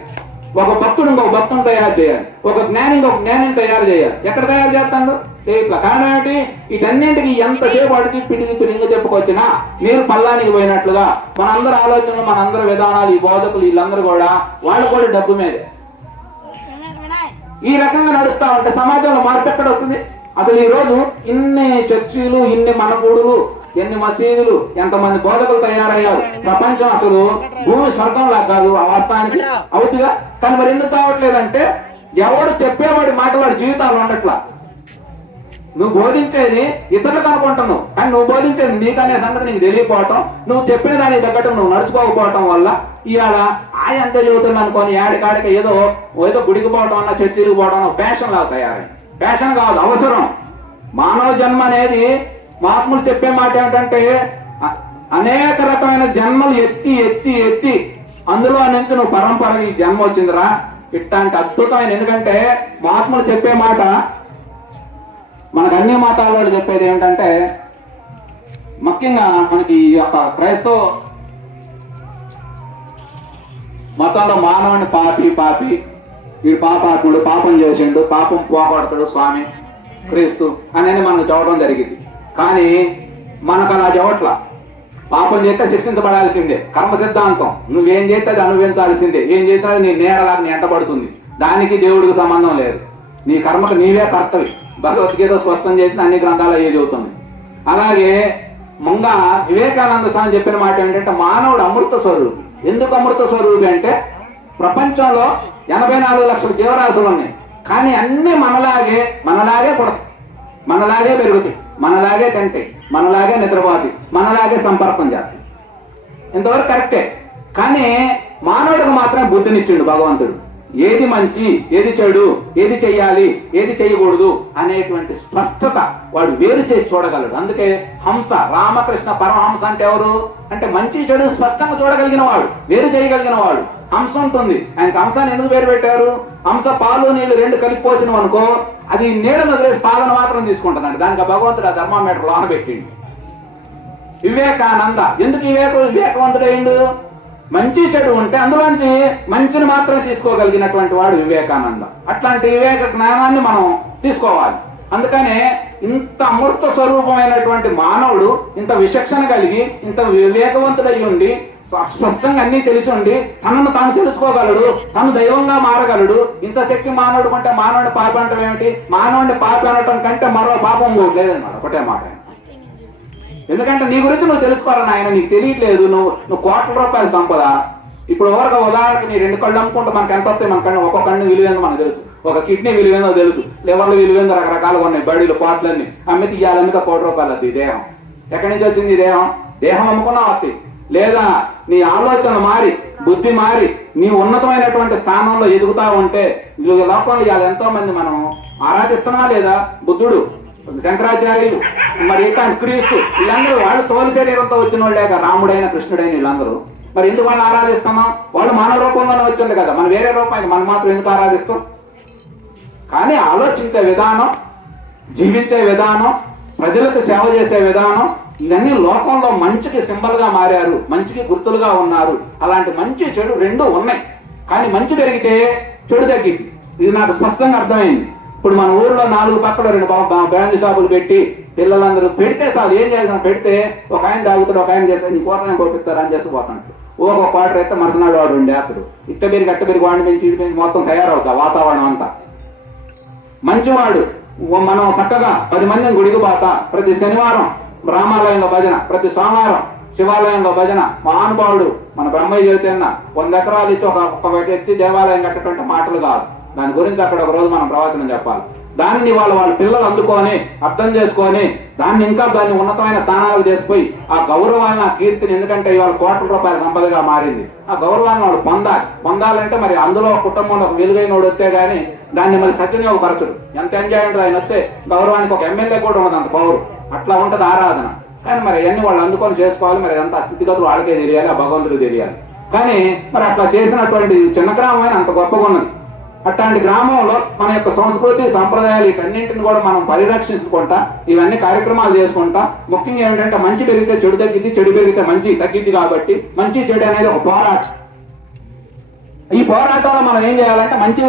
ఒక భక్తుడు ఇంకొక భక్తుని తయారు చేయాలి, ఒక జ్ఞాని ఇంకొక జ్ఞానిని తయారు చేయాలి. ఎక్కడ తయారు చేస్తాడు? ఇట్లా. కారణం ఏంటి? వీటన్నింటికి ఎంతసేపు అడిగి పిడికి రింగ చెప్పుకొచ్చినా మీరు పల్లానికి పోయినట్లుగా మనందరి ఆలోచనలు, మనందరి విధానాలు, ఈ బోధకులు వీళ్ళందరూ కూడా వాళ్ళు కూడా డబ్బు మీదే ఈ రకంగా నడుస్తా ఉంటే సమాజంలో మార్పు ఎక్కడ వస్తుంది? అసలు ఈ రోజు ఇన్ని చర్చిలు, ఇన్ని మనగూడులు, ఎన్ని మసీదులు, ఎంతమంది బోధకులు తయారయ్యారు. ప్రపంచం అసలు భూమి స్వర్గంలా కాదు, ఆ వాస్తవానికి అవుతుగా. కానీ మరి ఎందుకు కావట్లేదంటే, ఎవడు చెప్పేవాడి మాటలాడి జీవితాలు ఉండట్లా. నువ్వు బోధించేది ఇతరులకు అనుకుంటున్నావు, కానీ నువ్వు బోధించేది నీకనే సంగతి నీకు తెలియకపోవటం, నువ్వు చెప్పిన దానికి తగ్గట్టు నువ్వు నడుచుకోకపోవటం వల్ల ఇవాళ అంతే చదువుతున్నా అనుకోని ఏడికాడికి ఏదో గుడికి పోవటం అన్న, చర్చికి పోవడం అన్న ఫ్యాషన్ లాగా తయారై. ఫ్యాషన్ కాదు, అవసరం. మానవ జన్మ అనేది మహాత్ములు చెప్పే మాట ఏంటంటే, అనేక రకమైన జన్మలు ఎత్తి ఎత్తి ఎత్తి అందులో నుంచి నువ్వు పరంపర ఈ జన్మ వచ్చిందిరా. ఇట్లాంటి అద్భుతమైన, ఎందుకంటే మహాత్ములు చెప్పే మాట మనకు అన్ని మతాల వాళ్ళు చెప్పేది ఏంటంటే, ముఖ్యంగా మనకి ఈ యొక్క క్రైస్తవ మతంలో మానవుని పాపి వీడు పాపాత్ముడు, పాపం చేసిండు, పాపం పోగొడతాడు స్వామి క్రీస్తు అనేది మనకు చూడడం జరిగింది. కానీ మనకు అలా చెవట్ల. పాపం చేస్తే శిక్షించబడాల్సిందే, కర్మ సిద్ధాంతం. నువ్వేం చేస్తే అది అనుభవించాల్సిందే, ఏం చేసినా నీ నీడలాగా నీ ఎంటబడుతుంది. దానికి దేవుడికి సంబంధం లేదు. నీ కర్మకు నీవే కర్తవి. భగవద్గీత స్పష్టం చేసి అన్ని గ్రంథాలు అయ్యే చెబుతుంది. అలాగే ముంగా వివేకానంద స్వామి చెప్పిన మాట ఏంటంటే మానవుడు అమృత స్వరూపి. ఎందుకు అమృత స్వరూపి అంటే ప్రపంచంలో 84 లక్షల జీవరాశులు ఉన్నాయి, కానీ అన్నీ మనలాగే పుడతాయి, మనలాగే పెరుగుతాయి, మనలాగే తింటాయి, మనలాగే నిద్రపోతాయి, మనలాగే సంపర్కం చేస్తాయి. ఇంతవరకు కరెక్టే. కానీ మానవుడికి మాత్రం బుద్ధినిచ్చిండు భగవంతుడు. ఏది మంచి, ఏది చెడు, ఏది చెయ్యాలి, ఏది చేయకూడదు అనేటువంటి స్పష్టత వాడు వేరు చేసి చూడగలడు. అందుకే హంస, రామకృష్ణ పరమహంస అంటే ఎవరు అంటే మంచి చెడు స్పష్టంగా చూడగలిగిన వాడు, వేరు చేయగలిగిన వాడు. హంస ఉంటుంది, ఆయనకి హంసాన్ని ఎందుకు పేరు పెట్టారు? హంస పాలు నీళ్లు రెండు కలిపి పోసినవి అనుకో, అది నీళ్ళను వదిలేసి పాలను మాత్రం తీసుకుంటుందండి. దానికి భగవంతుడు ఆ థర్మామీటర్ లోన పెట్టిండు. వివేకానంద ఎందుకు వివేకవంతుడైండు? మంచి చెడు ఉంటే అందులోంచి మంచిని మాత్రం తీసుకోగలిగినటువంటి వాడు వివేకానంద. అట్లాంటి వివేక జ్ఞానాన్ని మనం తీసుకోవాలి. అందుకనే ఇంత అమృత స్వరూపమైనటువంటి మానవుడు ఇంత విచక్షణ కలిగి, ఇంత వివేకవంతుడై ఉండి, స్పష్టంగా అన్నీ తెలిసి ఉండి తనను తాను తెలుసుకోగలడు, తను దైవంగా మారగలడు. ఇంత శక్తి మానవుడు కంటే మానవుడి పాపం అంటే ఏమిటి? మానవుడిని పాపం అనటం కంటే మరో పాపం లేదన్నాడు. ఒకటే మాట. ఎందుకంటే నీ గురించి నువ్వు తెలుసుకోవాలని ఆయన నీకు తెలియట్లేదు. నువ్వు కోట్ల రూపాయల సంపద. ఇప్పుడు ఎవరికి ఉదాహరణకి నీ 2 కళ్ళు అమ్ముకుంటే మనకు ఎంత వస్తాయి? మన కన్ను ఒక్కొక్క కన్ను విలువేందో మనకు తెలుసు, ఒక కిడ్నీ విలువేందో తెలుసు, లివర్లు విలువేందో రకరకాలుగా ఉన్నాయి, బడీలు పాటలన్నీ అమ్మి తీయాలమ్మితే ₹1,00,00,000 అది దేహం. ఎక్కడి నుంచి వచ్చింది దేహం? దేహం అమ్ముకున్నా వస్తాయి. లేదా నీ ఆలోచన మారి, బుద్ధి మారి, నీ ఉన్నతమైనటువంటి స్థానంలో ఎదుగుతా ఉంటే లోకంలో ఇవాళ ఎంతో మంది మనం ఆరాధిస్తున్నా లేదా? బుద్ధుడు, శంకరాచార్యులు, మరి ఇంకా క్రీస్తు, వీళ్ళందరూ వాళ్ళు తోలి శరీరంతో వచ్చిన వాళ్ళేక, రాముడైన కృష్ణుడైన వీళ్ళందరూ. మరి ఎందుకు వాళ్ళు ఆరాధిస్తున్నాం? వాళ్ళు మానవ రూపంలోనే వచ్చింది కదా, మన వేరే రూపాయలు మనం మాత్రం ఎందుకు ఆరాధిస్తాం? కానీ ఆలోచించే విధానం, జీవించే విధానం, ప్రజలకు సేవ చేసే విధానం, ఇవన్నీ లోకంలో మంచికి సింబల్గా మారారు, మంచికి గుర్తులుగా ఉన్నారు. అలాంటి మంచి చెడు రెండూ ఉన్నాయి. కానీ మంచి పెరిగితే చెడు తగ్గింది. ఇది నాకు స్పష్టంగా అర్థమైంది. ఇప్పుడు మన ఊర్లో 4 పక్కల 2 బ్రాండ్ షాపులు పెట్టి పిల్లలందరూ పెడితే చాలు, ఏం చేయాలి? పెడితే ఒక ఆయన తాగుతాడు, ఒక ఆయన చేస్తాడు, నీ కూరని పంపిస్తారు అని చేసిపోతాడు. ఒక క్వార్టర్ అయితే మరుసనాడు వాడు 2 యాత్రలు ఇట్ట పెరిగి వాడిని పెంచి ఇటు పెంచి మొత్తం తయారవుతా వాతావరణం అంతా. మంచివాడు మనం చక్కగా 10 మందిని గుడికి పోతా, ప్రతి శనివారం రామాలయంలో భజన, ప్రతి సోమవారం శివాలయంలో భజన. మహానుభావుడు మన బ్రహ్మయ్య చైతన్య 100 ఎకరాలు ఇచ్చి ఒక వ్యక్తి దేవాలయం కట్టేటువంటి మాటలు కాదు. దాని గురించి అక్కడ ఒక రోజు మనం ప్రవచనం చెప్పాలి. దాన్ని వాళ్ళ పిల్లలు అందుకొని అర్థం చేసుకొని దాన్ని ఉన్నతమైన స్థానాలకు చేసిపోయి ఆ గౌరవాన్ని, ఆ కీర్తిని, ఎందుకంటే ఇవాళ ₹1,00,00,000 సంపదగా మారింది, ఆ గౌరవాన్ని వాడు పొందాలంటే మరి అందులో కుటుంబంలో ఒక వెలుగైన వాడు వస్తే గానీ దాన్ని మరి సద్వినియోగపరచడు. ఎంత ఎంజాయ్ ఉంటారు ఆయన వస్తే, గౌరవానికి ఒక ఎమ్మెల్యే కూడా ఉండదు అంత పౌరు. అట్లా ఉంటుంది ఆరాధన. కానీ మరి అవన్నీ వాళ్ళు అందుకొని చేసుకోవాలి. మరి అంత స్థితిగతులు వాళ్ళకే తెలియాలి, ఆ భగవంతుడికి తెలియాలి. కానీ మరి అట్లా చేసినటువంటి చిన్న గ్రామం అంత గొప్పగా ఉన్నది. అట్లాంటి గ్రామంలో మన యొక్క సంస్కృతి, సంప్రదాయాలు వీటన్నింటిని కూడా మనం పరిరక్షించుకుంటా, ఇవన్నీ కార్యక్రమాలు చేసుకుంటా. ముఖ్యంగా ఏంటంటే మంచి పెరిగితే చెడు తగ్గిద్ది, చెడు పెరిగితే మంచి తగ్గిద్ది. కాబట్టి మంచి చెడు అనేది ఒక పోరాటం. ఈ పోరాటంలో మనం ఏం చేయాలంటే మంచి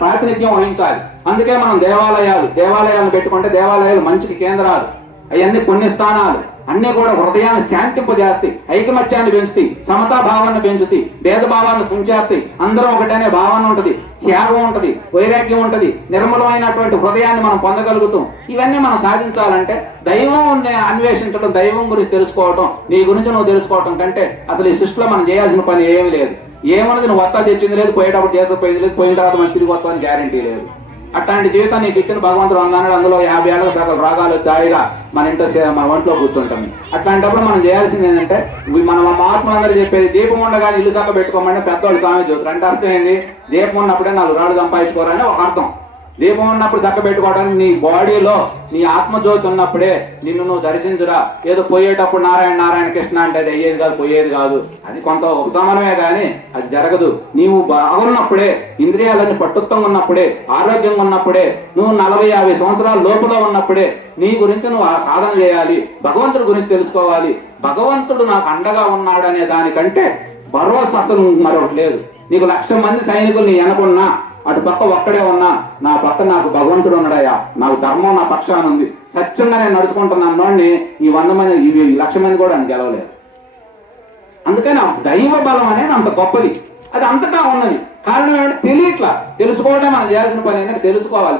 ప్రాతినిధ్యం వహించాలి. అందుకే మనం దేవాలయాలు పెట్టుకుంటే దేవాలయాలు మంచికి కేంద్రాలు, అవన్నీ పుణ్యస్థానాలు, అన్నీ కూడా హృదయాన్ని శాంతింపజేస్తాయి, ఐకమత్యాన్ని పెంచుతాయి, సమతాభావాన్ని పెంచుతాయి, భేదభావాన్ని తుంచేస్తాయి. అందరం ఒకటనే భావన ఉంటుంది, త్యాగం ఉంటుంది, వైరాగ్యం ఉంటుంది, నిర్మలమైనటువంటి హృదయాన్ని మనం పొందగలుగుతాం. ఇవన్నీ మనం సాధించాలంటే దైవం అన్వేషించడం, దైవం గురించి తెలుసుకోవటం, నీ గురించి నువ్వు తెలుసుకోవటం కంటే అసలు ఈ సృష్టిలో మనం చేయాల్సిన పని ఏమీ లేదు. ఏమన్నది నువ్వు వస్తా తెచ్చింది లేదు, పోయేటప్పుడు చేసపోయింది లేదు, పోయిన తర్వాత మనం తిరిగి వస్తామని గ్యారంటీ లేదు. అట్లాంటి జీవితం నీకు ఇచ్చిన భగవంతుడు అన్నాడు. అందులో 50 ఏళ్ళ సగం రాగాలు ఛాయిగా మన ఒంట్లో కూర్చుంటాం. అట్లాంటప్పుడు మనం చేయాల్సింది ఏంటంటే, మన మహాత్ములందరూ చెప్పేది దీపం ఉండగానే ఇల్లు చక్క పెట్టుకోమంటే పెద్దవాళ్ళు స్వామి చూస్తారు. అంటే అర్థం ఏంది? దీపం ఉన్నప్పుడే 4 రాళ్ళు సంపాదించుకోరని ఒక అర్థం. దీపం ఉన్నప్పుడు చక్క పెట్టుకోవడానికి నీ బాడీలో నీ ఆత్మజ్యోతి ఉన్నప్పుడే నిన్ను నువ్వు దర్శించురా. ఏదో పోయేటప్పుడు నారాయణ కృష్ణ అంటే అది అయ్యేది కాదు, పోయేది కాదు. అది కొంత ఉపశమనమే కానీ అది జరగదు. నీవు బాగున్నప్పుడే, ఇంద్రియాలన్నీ పట్టుత్తంగా ఉన్నప్పుడే, ఆరోగ్యంగా ఉన్నప్పుడే, నువ్వు 40-50 సంవత్సరాల లోపల ఉన్నప్పుడే నీ గురించి నువ్వు సాధన చేయాలి, భగవంతుడి గురించి తెలుసుకోవాలి. భగవంతుడు నాకు అండగా ఉన్నాడనే దానికంటే భరోసా అసలు మరొకటి లేదు. నీకు 1,00,000 మంది సైనికులు నీ వెనకున్నా అటు పక్క ఒక్కడే ఉన్నా నా పక్క నాకు భగవంతుడు ఉన్నాడయ్యా, నాకు ధర్మం నా పక్షాన ఉంది, సత్యంగా నేను నడుచుకుంటున్నాను. ఈ 100 మంది, ఈ 1,00,000 మంది కూడా అని గెలవలేదు. అందుకని ఆ దైవ బలం అనేది అంత గొప్పది, అది అంతటా ఉన్నది. కారణం ఏంటంటే తెలియట్లా, తెలుసుకోవడం మనం చేయాల్సిన పని అనేది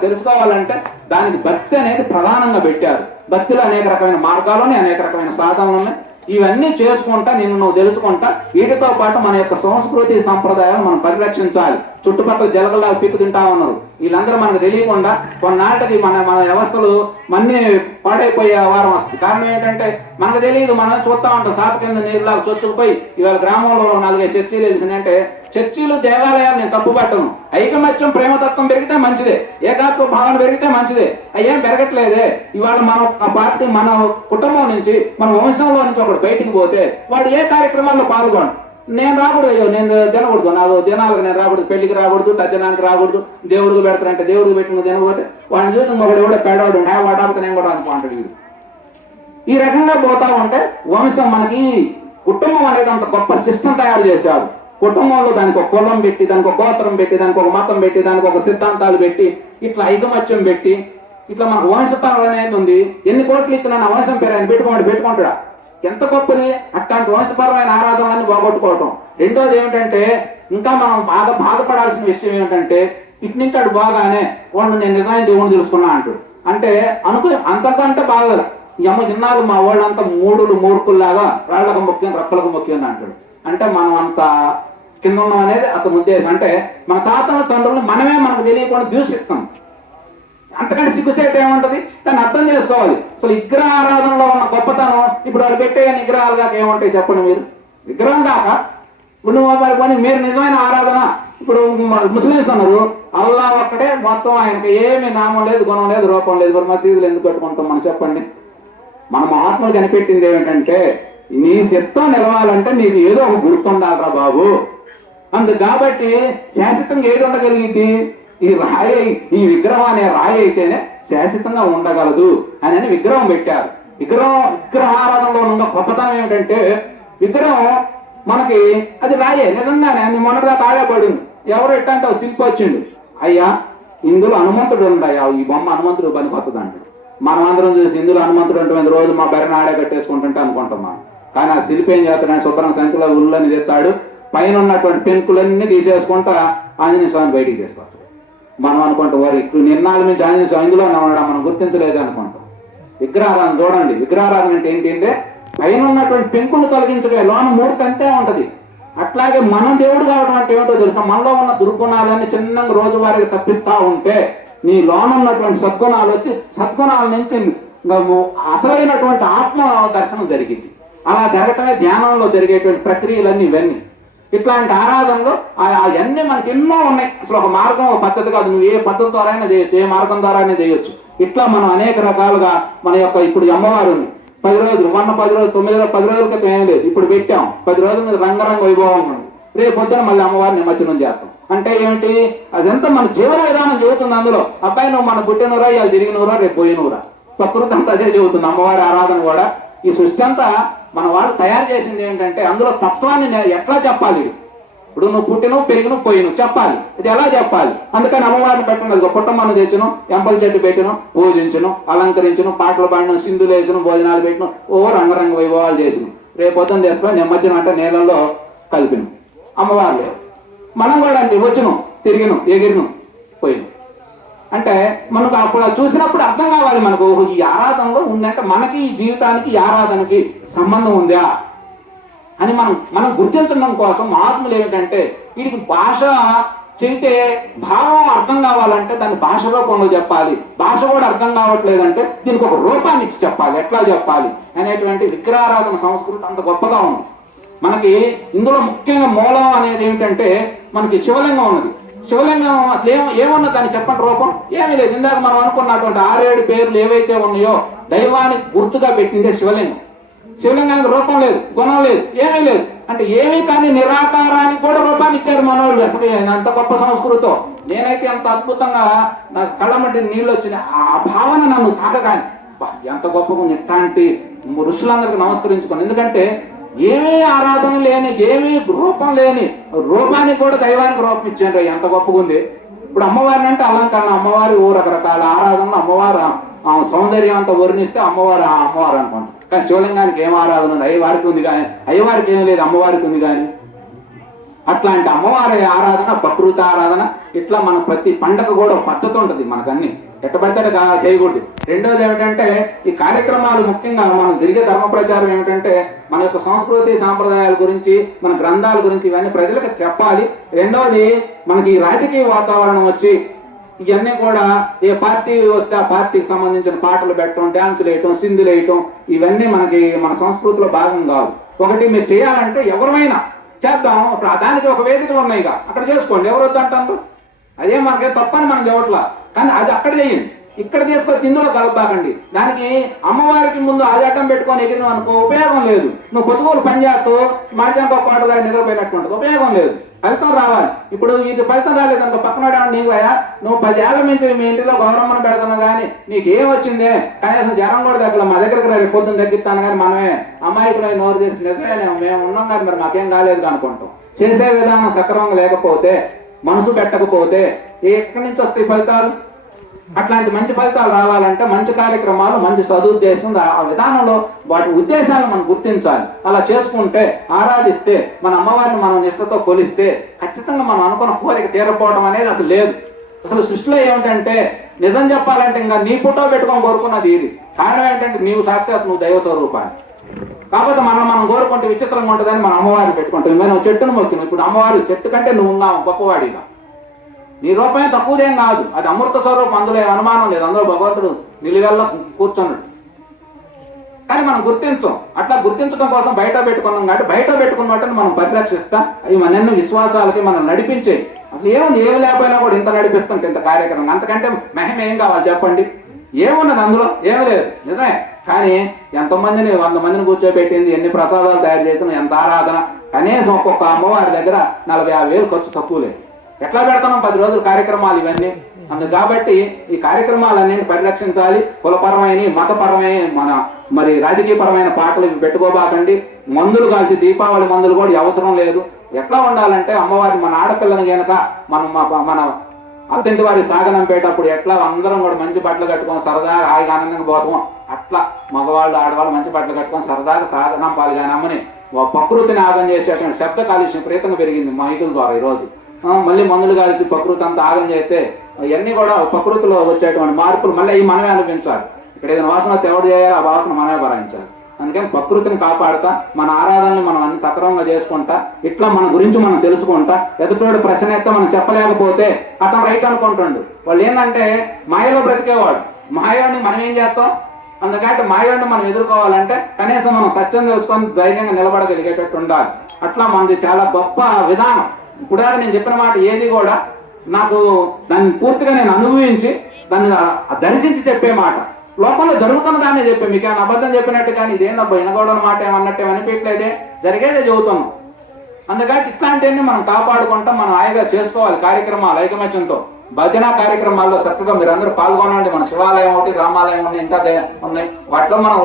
తెలుసుకోవాలంటే దానికి భక్తి అనేది ప్రధానంగా పెట్టారు. భక్తిలో అనేక రకమైన మార్గాలు ఉన్నాయి, అనేక రకమైన సాధనలు ఉన్నాయి. ఇవన్నీ చేసుకుంటా నువ్వు తెలుసుకుంటా వీటితో పాటు మన యొక్క సంస్కృతి సంప్రదాయాలు మనం పరిరక్షించాలి. చుట్టుపక్కల జలగలా పిక్కు తింటా ఉన్నారు, వీళ్ళందరూ మనకు తెలియకుండా కొన్నాటికి మన వ్యవస్థలు మన్ని పాడైపోయే వారం వస్తుంది. కారణం ఏంటంటే మనకు తెలియదు, మనం చూస్తూ ఉంటాం సాప కింద నీరులాగా చొచ్చుకుపోయి. ఇవాళ గ్రామంలో 4-5 చర్చీలు తెలిసినాయంటే, చర్చీలు దేవాలయాలు నేను తప్పు పట్టను. ఐకమత్యం ప్రేమతత్వం పెరిగితే మంచిదే, ఏకాత్మ భావన పెరిగితే మంచిదే. అయ్యేం పెరగట్లేదే. ఇవాళ మన పార్టీ, మన కుటుంబం నుంచి, మన వంశంలో నుంచి ఒకడు బయటికి పోతే వాడు ఏ కార్యక్రమాల్లో పాల్గొను. నేను రాకూడదు, అయ్యో నేను తినకూడదు, నాకు దినాలకు నేను రాకూడదు, పెళ్లికి రాకూడదు, తద్దినానికి రాకూడదు, దేవుడికి పెడతారంటే దేవుడికి పెట్టిన తినకపోతే వాడిని చూసి ఒకడు ఎవడో పేడవాడు వాటాపక నేను కూడా అనుకుంటాడు వీడు. ఈ రకంగా పోతా ఉంటే వంశం, మనకి కుటుంబం అనేది అంత గొప్ప సిస్టమ్ తయారు చేశారు. కుటుంబంలో దానికి ఒక కులం పెట్టి, దానికి ఒక గోత్రం పెట్టి, దానికి ఒక మతం పెట్టి, దానికి ఒక సిద్ధాంతాలు పెట్టి, ఇట్లా ఐకమత్యం పెట్టి, ఇట్లా మనకు వంశతరం అనేది ఉంది. ఎన్ని కోట్లు ఇచ్చిన నా వంశం పేరు ఆయన పెట్టుకుంటాడా, ఎంత గొప్పది. అట్లాంటి వంశపరమైన ఆరాధనలన్నీ పోగొట్టుకోవటం. రెండోది ఏమిటంటే, ఇంకా మనం బాధపడాల్సిన విషయం ఏమిటంటే, ఇటు నుంచి అటు బాగానే వాడు నేను నిజమైన దేవుని తెలుసుకున్నా అంటాడు. అంటే అంతకంటే బాగా ఈ అమ్మ ఇన్నాళ్ళు మా వాళ్ళంతా మూర్ఖుల్లాగా రాళ్లకు ముఖ్యం రప్పలకు ముఖ్యం అంటాడు. అంటే మనం అంత కింద ఉన్నాం అనేది అతని ఉద్దేశం. అంటే మన తాతల తండ్రులు మనమే మనకు తెలియకుండా దూషిస్తాం. అంతకంటే సిగ్గుసేట ఏముంటది, దాన్ని అర్థం చేసుకోవాలి. అసలు విగ్రహ ఆరాధనలో ఉన్న గొప్పతనం ఇప్పుడు వాళ్ళు పెట్టే విగ్రహాలు కాక ఏముంటాయి చెప్పండి. మీరు విగ్రహం కాక ఇప్పుడు పోనీ మీరు నిజమైన ఆరాధన, ఇప్పుడు ముస్లిమ్స్ ఉన్నారు, అల్లా ఒక్కడే మొత్తం, ఆయనకి ఏమి నామం లేదు, గుణం లేదు, రూపం లేదు. మరి మసీదులు ఎందుకు పెట్టుకుంటాం మనం చెప్పండి. మన మహాత్ములు కనిపెట్టింది ఏమిటంటే, నీ చిత్తం నిలవాలంటే నీకు ఏదో ఒక గుర్తుండాలరా బాబు. అందుకు కాబట్టి శాశ్వతంగా ఏది ఉండగలిగింది, ఈ విగ్రహం అనే రాయి అయితేనే శాశ్వతంగా ఉండగలదు అని విగ్రహం పెట్టారు. విగ్రహారాధనలో ఉన్న గొప్పతనం ఏమిటంటే, విగ్రహం మనకి అది రాయే నిజంగానే. మొన్నటిదాకా ఆడపడింది, ఎవరు ఎట్టంటే శిల్పి వచ్చిండు, అయ్యా ఇందులో హనుమంతుడు ఉండయా, ఈ బొమ్మ హనుమంతుడు పనికొస్తుందండి. మనం అందరం చూసి ఇందులో హనుమంతుడు ఉంటుంది, రోజు మా బెరని ఆడే కట్టేసుకుంటుంటే అనుకుంటాం మనం. కానీ ఆ శిల్పి ఏం చేస్తాడు, శుభ్రం సంచిలో ఉళ్ళని తెస్తాడు, పైన ఉన్నటువంటి పెంకులన్నీ తీసేసుకుంటా ఆంజనేయ స్వామిని బయటికి తీసుకొస్తాడు. మనం అనుకుంటాం వారు ఇప్పుడు నిర్ణయాల నుంచి ఆంజనేయ స్వామి ఇందులో మనం గుర్తించలేదు అనుకుంటాం. విగ్రహారాధన చూడండి, విగ్రహారాధన అంటే ఏంటంటే పైన ఉన్నటువంటి పెంకులు తొలగించడమే, లోన మూర్తి అంతే ఉంటది. అట్లాగే మనం దేవుడు కావడం అంటే ఏమిటో తెలుసా, మనలో ఉన్న దుర్గుణాలన్నీ చిన్నగా రోజువారీగా తప్పిస్తా ఉంటే నీ లోన ఉన్నటువంటి సద్గుణాలు వచ్చి సద్గుణాల నుంచి అసలైనటువంటి ఆత్మ దర్శనం జరిగింది. అలా జరగటమే ధ్యానంలో జరిగేటువంటి ప్రక్రియలన్నీ ఇవన్నీ. ఇట్లాంటి ఆరాధనలు అవన్నీ మనకి ఎన్నో ఉన్నాయి. అసలు ఒక మార్గం, ఒక పద్ధతి కాదు, నువ్వు ఏ పద్ధతి ద్వారా అయినా చేయొచ్చు, ఏ మార్గం ద్వారా అయినా చేయొచ్చు. ఇట్లా మనం అనేక రకాలుగా మన యొక్క ఇప్పుడు అమ్మవారు 10 రోజులు, మొన్న 10 రోజులు, 9 రోజులు, 10 రోజుల క్రితం ఏం లేదు, ఇప్పుడు పెట్టాం 10 రోజుల మీద రంగరంగ వైభవం ఉంది. రేపు పొద్దున మళ్ళీ అమ్మవారిని నిమజ్జనం చేస్తాం. అంటే ఏమిటి, అదంతా మన జీవన విధానం చెబుతుంది. అందులో అబ్బాయి నువ్వు మన పుట్టినూరా, ఇవాళ తిరిగినూరా, రేపు పోయినూరా, ప్రకృతి అంతా అదే చెబుతుంది. అమ్మవారి ఆరాధన కూడా ఈ సృష్టి అంతా మన వాళ్ళు తయారు చేసింది ఏంటంటే, అందులో తత్వాన్ని ఎట్లా చెప్పాలి. ఇప్పుడు నువ్వు పుట్టినవు, పెరిగినవు, పోయినవు చెప్పాలి, ఇది ఎలా చెప్పాలి. అందుకని అమ్మవారిని పెట్టినది కుటుంబాన్ని తెచ్చును, ఎంపల చెట్టు పెట్టిను, పూజించును, అలంకరించును, పాటలు పాడిన, సింధులు వేసును, భోజనాలు పెట్టిను, రంగరంగ వైభవాలు చేసిను. రేపొద్దున చేసుకొని నిమజ్జనం అంటే నీళ్ళల్లో కలిపిను. అమ్మవారు లేదు, మనం కూడా అంటే వచ్చును, తిరిగిను, ఎగిరిను, పోయిను. అంటే మనకు అప్పుడు చూసినప్పుడు అర్థం కావాలి మనకు, ఈ ఆరాధనలో ఉందంటే మనకి ఈ జీవితానికి ఈ ఆరాధనకి సంబంధం ఉందా అని మనం గుర్తించడం కోసం మహాత్ములు ఏమిటంటే, వీడికి భాష చెబితే భావం అర్థం కావాలంటే దాన్ని భాష రూపంలో చెప్పాలి. భాష కూడా అర్థం కావట్లేదంటే దీనికి ఒక రూపాన్ని ఇచ్చి చెప్పాలి, ఎట్లా చెప్పాలి అనేటువంటి విగ్రహారాధన సంస్కృతి అంత గొప్పగా ఉంది. మనకి ఇందులో ముఖ్యంగా మూలం అనేది ఏమిటంటే, మనకి శివలింగం ఉన్నది. శివలింగం అసలు ఏమున్నది దాన్ని చెప్పండి, రూపం ఏమీ లేదు. ఇందాక మనం అనుకున్నటువంటి 6-7 పేర్లు ఏవైతే ఉన్నాయో దైవానికి గుర్తుగా పెట్టిందే శివలింగం. శివలింగానికి రూపం లేదు, గుణం లేదు, ఏమీ లేదు. అంటే ఏమీ కానీ నిరాకారానికి కూడా రూపాన్ని ఇచ్చారు మనోళ్ళు. అసలు అంత గొప్ప సంస్కృతితో నేనైతే ఎంత అద్భుతంగా నాకు కళ్ళమట్టి నీళ్ళు వచ్చింది. ఆ భావన నన్ను తాకగాని ఎంత గొప్పగా ఉంది. ఇట్లాంటి ఋషులందరికీ నమస్కరించుకోండి. ఎందుకంటే ఏమీ ఆరాధన లేని, ఏమీ రూపం లేని రూపానికి కూడా దైవానికి రూపం ఇచ్చారు. ఎంత గొప్పగా ఉంది. ఇప్పుడు అమ్మవారిని అంటే అలంకరణ, అమ్మవారి ఓ రకరకాల ఆరాధనలు, అమ్మవారు సౌందర్యం అంతా వర్ణిస్తే అమ్మవారు అమ్మవారు అనుకోండి. కానీ శివలింగానికి ఏం ఆరాధన ఉంది? అయ్యవారికి ఉంది కానీ, అయ్యవారికి ఏం లేదు, అమ్మవారికి ఉంది కానీ. అట్లాంటి అమ్మవారి ఆరాధన, ప్రకృతి ఆరాధన, ఇట్లా మన ప్రతి పండగ కూడా ఒక పద్ధతి ఉంటుంది మనకన్నీ, ఎట్టబడితే చేయకూడదు. రెండోది ఏమిటంటే ఈ కార్యక్రమాలు ముఖ్యంగా మనం తిరిగే ధర్మ ప్రచారం ఏమిటంటే మన యొక్క సంస్కృతి సాంప్రదాయాల గురించి, మన గ్రంథాల గురించి ఇవన్నీ ప్రజలకు చెప్పాలి. రెండవది మనకి ఈ రాజకీయ వాతావరణం వచ్చి ఇవన్నీ కూడా ఏ పార్టీ వస్తే ఆ పార్టీకి సంబంధించిన పాటలు పెట్టడం, డ్యాన్సులు వేయటం, సింధులు వేయటం, ఇవన్నీ మనకి మన సంస్కృతిలో భాగం కాదు. ఒకటి మీరు చేయాలంటే ఎవరైనా చేద్దాం, దానికి ఒక వేదికలు ఉన్నాయిగా, అక్కడ చేసుకోండి, ఎవరు వద్దంటారు? అదే మనకే తప్పని మనం చెప్పట్లా, కానీ అది అక్కడ చేయండి. ఇక్కడ తీసుకొచ్చి ఇందులో కలపాకండి. దానికి అమ్మవారికి ముందు ఆజాటం పెట్టుకొని ఎగిరిన అనుకో ఉపయోగం లేదు. నువ్వు పొదుగులు పని చేస్తూ మాజంతో పాటు దాన్ని నిద్రపోయినట్టు ఉంటుంది, ఉపయోగం లేదు. ఫలితం రావాలి. ఇప్పుడు ఇది ఫలితం రాలేదంత పక్కన నీవయా, నువ్వు 10 ఏళ్ల నుంచి మీ ఇంటిలో గౌరమ్మను పెడుతున్నావు కానీ నీకేం వచ్చిందే? కనీసం జనం కూడా దగ్గర మా దగ్గరికి రండి, పొద్దున్న తగ్గిస్తాను కానీ మనమే అమాయకులు నోరు చేసి నిజమే మేము ఉన్నాం కానీ మరి మాకేం కాలేదు అనుకుంటాం. చేసే విధానం సక్రమంగా లేకపోతే, మనసు పెట్టకపోతే ఎక్కడి నుంచి వస్తాయి ఫలితాలు? అట్లాంటి మంచి ఫలితాలు రావాలంటే మంచి కార్యక్రమాలు, మంచి సదుద్దేశం, ఆ విధానంలో వాటి ఉద్దేశాలను మనం గుర్తించాలి. అలా చేసుకుంటే, ఆరాధిస్తే, మన అమ్మవారిని మనం నిష్ఠతో కొలిస్తే ఖచ్చితంగా మనం అనుకున్న కోరిక తీరపోవడం అనేది అసలు లేదు. అసలు సృష్టిలో ఏమిటంటే నిజం చెప్పాలంటే ఇంకా నీ ఫోటో పెట్టుకొని కోరుకున్నది ఇది. కారణం ఏంటంటే నీవు సాక్షాత్ నువ్వు దైవ స్వరూపాన్ని. కాకపోతే మనం కోరుకుంటే విచిత్రంగా ఉంటుందని మనం అమ్మవారిని పెట్టుకుంటాం. మేము చెట్టును మొక్కినాం, ఇప్పుడు అమ్మవారి చెట్టు కంటే నువ్వు ఉన్నావు గొప్పవాడిగా. నీ రూపమే తక్కువదేం కాదు, అది అమృత స్వరూపం, అందులో ఏం అనుమానం లేదు. అందులో భగవంతుడు నిలువెల్లా కూర్చున్నాడు. కానీ మనం గుర్తించం. అట్లా గుర్తించడం కోసం బయట పెట్టుకున్నాం కాబట్టి బయట పెట్టుకున్నట్టు మనం పరిరక్షిస్తాం. అవి మన ఎన్నో విశ్వాసాలకి మనం నడిపించే. అసలు ఏముంది, ఏమి లేకపోయినా కూడా ఇంత నడిపిస్తుంటే ఇంత కార్యక్రమం, అంతకంటే మహిమ ఏం కావాలి చెప్పండి? ఏమున్నది అందులో? ఏమి లేదు, నిజమే. కానీ ఎంతమందిని 100 మందిని కూర్చోబెట్టింది, ఎన్ని ప్రసాదాలు తయారు చేసిన, ఎంత ఆరాధన. కనీసం ఒక్కొక్క అమ్మవారి దగ్గర 40-50 వేలు ఖర్చు తక్కువ లేదు. ఎట్లా పెడతాం 10 రోజుల కార్యక్రమాలు ఇవన్నీ? కాబట్టి ఈ కార్యక్రమాలన్నీ పరిరక్షించాలి. కులపరమైన, మతపరమైన, మరి రాజకీయపరమైన పాటలు ఇవి పెట్టుకోబాకండి. మందులు కాల్చి దీపావళి మందులు కూడా అవసరం లేదు. ఎట్లా ఉండాలంటే అమ్మవారి మన ఆడపిల్లని కనుక మన అత్తింటి వారి సాగనంపేటప్పుడు ఎట్లా అందరం కూడా మంచి బట్టలు కట్టుకొని సరదాగా హాయిగా ఆనందంగా పోతాం, అట్లా మగవాళ్ళు ఆడవాళ్ళు మంచి బట్టలు కట్టుకొని సరదాగా సాగనంపాలి. కానీ అమ్మని ప్రకృతిని ఆగం చేసేటువంటి శబ్ద కాలుష్యం విపరీతంగా పెరిగింది మైకుల ద్వారా. ఈరోజు మళ్ళీ మందులు కలిసి ప్రకృతి అంతా ఆగం చేస్తే ఇవన్నీ కూడా ప్రకృతిలో వచ్చేటువంటి మార్పులు మళ్ళీ ఈ మనమే అనిపించాలి. ఇక్కడ ఏదైనా వాసన ఎవరు చేయాలి, ఆ వాసన మనమే భరాయించాలి. అందుకని ప్రకృతిని కాపాడుతా, మన ఆరాధనని మనం అన్ని సక్రమంగా చేసుకుంటా, ఇట్లా మన గురించి మనం తెలుసుకుంటా. ఎదుటోడు ప్రశ్న ఎత్తే మనం చెప్పలేకపోతే అతను రైట్ అనుకుంటుండు. వాళ్ళు ఏంటంటే మాయలో బ్రతికేవాడు. మాయాన్ని మనం ఏం చేస్తాం? అందుకంటే మాయాన్ని మనం ఎదుర్కోవాలంటే కనీసం మనం సత్యం తెలుసుకొని ధైర్యంగా నిలబడగలిగేటట్టు ఉండాలి. అట్లా మనది చాలా గొప్ప విధానం. ఇప్పుడు నేను చెప్పిన మాట ఏది కూడా నాకు దాన్ని పూర్తిగా నేను అనుభవించి దాన్ని దర్శించి చెప్పే మాట. లోకంలో జరుగుతున్న దాన్ని చెప్పే, మీకు ఏమైనా అబద్ధం చెప్పినట్టు కానీ ఇదేందబ్బా వినగోడల మాట ఏమన్నట్టు అనిపించలేదే, జరిగేదే చెబుతున్నాం. అందుకని ఇట్లాంటివన్నీ మనం కాపాడుకుంటాం, మనం హాయిగా చేసుకోవాలి కార్యక్రమాలు ఐకమత్యంతో. భజన కార్యక్రమాల్లో చక్కగా మీరందరూ పాల్గొనండి. మన శివాలయం ఒకటి, రామాలయం ఉంది, ఇంకా ఉన్నాయి. వాటిలో మనం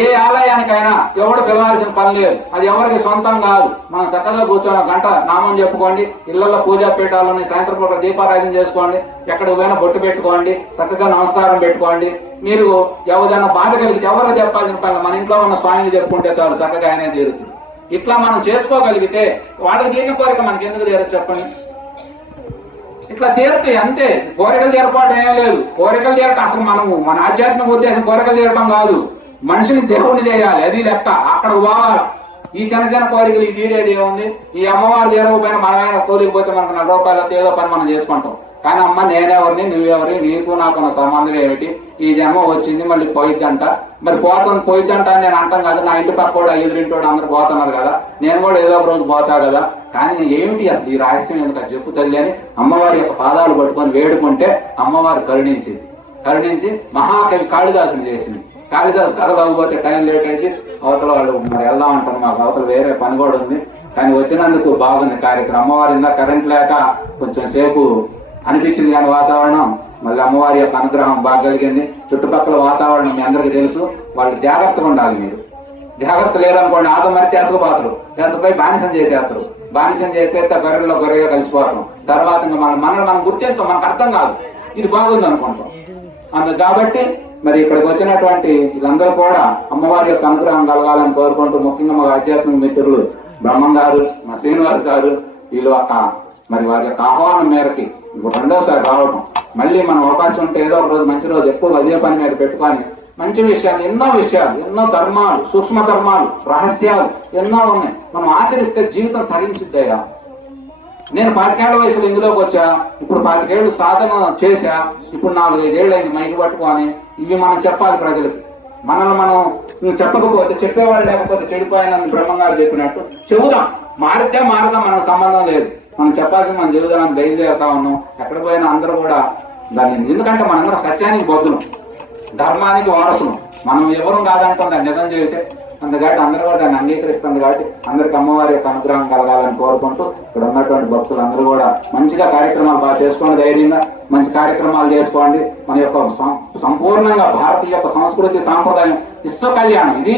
ఏ ఆలయానికైనా ఎవడు పిలవాల్సిన పని లేదు. అది ఎవరికి సొంతం కాదు. మనం చక్కగా కూర్చొని 1 గంట నామం చెప్పుకోండి. ఇళ్లలో పూజా పీఠాలని సాయంత్రం పూట దీపారాధన చేసుకోండి. ఎక్కడికి పోయినా బొట్టు పెట్టుకోండి, చక్కగా నమస్కారం పెట్టుకోండి. మీరు ఎవరైనా బాధ కలిగితే ఎవరికి చెప్పాల్సిన పని, మన ఇంట్లో ఉన్న స్వామిని చెప్పుకుంటే చాలు, చక్కగా ఆయనే తీరుతుంది. ఇట్లా మనం చేసుకోగలిగితే వాడికి తీరిన కోరిక మనకి ఎందుకు తీరదు చెప్పండి? ఇట్లా తీరుతాయి అంతే. కోరికలు తీరపోవడం ఏం లేదు. కోరికలు తీరటం అసలు మన ఆధ్యాత్మిక ఉద్దేశం కోరికలు తీరటం కాదు, మనిషిని దేవుణ్ణి చేయాలి, అది లెక్క. అక్కడ పోవాలి. ఈ చిన్న కోరికలు ఈ తీరేది ఏముంది? ఈ అమ్మవారు తీరకపోయినా మనమైనా కోరికపోతే మనకు 4 రూపాయలతో ఏదో పని మనం చేసుకుంటాం. కానీ అమ్మ నేనెవరిని, నువ్వెవరి, నీకు నాకు సంబంధం ఏమిటి? ఈ జన్మ వచ్చింది మళ్ళీ పోయిద్దంట. మరి పోయిద్దంట అని నేను అంటాం కదా. నా ఇంటి పక్క కూడా ఎదురింటోడు అందరూ పోతున్నారు కదా, నేను కూడా ఏదో ఒక రోజు పోతా కదా. కానీ ఏమిటి అసలు ఈ రహస్యం ఎందుకు చెప్పు తల్లి అని అమ్మవారి యొక్క పాదాలు పట్టుకొని వేడుకుంటే అమ్మవారు కరుణించి మహాకవి కాళిదాసుని చేసింది. కాళిదాసు కథ బాగుపోతే టైం లేట్ అయితే అవతల వాళ్ళు మరి వెళ్దాం అంటారు. మాకు అవతల వేరే పని కూడా ఉంది. కానీ వచ్చినందుకు బాగుంది కార్యక్రమం. అమ్మవారి ఇంకా కరెంట్ లేక కొంచెం సేపు అనిపించింది కానీ వాతావరణం, మళ్ళీ అమ్మవారి యొక్క అనుగ్రహం బాగా కలిగింది. చుట్టుపక్కల వాతావరణం మీ అందరికీ తెలుసు. వాళ్ళు జాగ్రత్తగా ఉండాలి. మీరు జాగ్రత్త లేరనుకోండి, ఆటో మరి తీసుకుపోతారు, తీసుకుపోయి బానిసం చేసేస్తారు. బానిసం చేస్తే గొర్రెల్లో గొర్రెగా కలిసిపోవటం, తర్వాత ఇంకా మనం గుర్తించాం, మనకు అర్థం కాదు ఇది బాగుంది అనుకుంటాం. కాబట్టి మరి ఇక్కడికి వచ్చినటువంటి వీళ్ళందరూ కూడా అమ్మవారి యొక్క అనుగ్రహం కలగాలని కోరుకుంటూ, ముఖ్యంగా మా ఆధ్యాత్మిక మిత్రులు బ్రహ్మం గారు, మా శ్రీనివాస్ గారు, వీళ్ళు మరి వారి యొక్క ఆహ్వానం మేరకి ఇప్పుడు రెండోసారి రావడం, మళ్ళీ మనం అవకాశం ఉంటే ఏదో ఒక రోజు మంచి రోజు ఎక్కువ అదే పని మీద పెట్టుకొని మంచి విషయాలు, ఎన్నో ధర్మాలు, సూక్ష్మ ధర్మాలు, రహస్యాలు ఎన్నో ఉన్నాయి. మనం ఆచరిస్తే జీవితం తరించిద్దయ్యా. నేను 25 ఏళ్ల వయసులో ఇందులోకి వచ్చా, ఇప్పుడు 25 ఏళ్ళు సాధన చేశా, ఇప్పుడు 4-5 ఏళ్ళు అయింది మైకి పట్టుకొని ఇవి మనం చెప్పాలి ప్రజలకి. మనల్ని మనం చెప్పకపోతే, చెప్పేవాళ్ళు లేకపోతే చెడిపోయిన బ్రహ్మం గారు చెప్పినట్టు చెబుదాం. మారితే మారదాం, మనకు సంబంధం లేదు. మనం చెప్పాల్సింది మనం చెబుదాం, బయలుదేరుతా ఉన్నాం. ఎక్కడ పోయినా అందరూ కూడా దాన్ని, ఎందుకంటే మనందరం సత్యానికి బదులు, ధర్మానికి వారసులు, మనం ఎవరు కాదంటాం దాన్ని నిజం చేస్తే. అందుకని అందరూ కూడా దాన్ని అంగీకరిస్తుంది. కాబట్టి అందరికి అమ్మవారి యొక్క అనుగ్రహం కలగాలని కోరుకుంటూ, ఇక్కడ ఉన్నటువంటి భక్తులు అందరూ కూడా మంచిగా కార్యక్రమాలు బాగా చేసుకోండి, ధైర్యంగా మంచి కార్యక్రమాలు చేసుకోండి. మన యొక్క సంపూర్ణంగా భారతీయ యొక్క సంస్కృతి సాంప్రదాయం విశ్వ కళ్యాణం, ఇది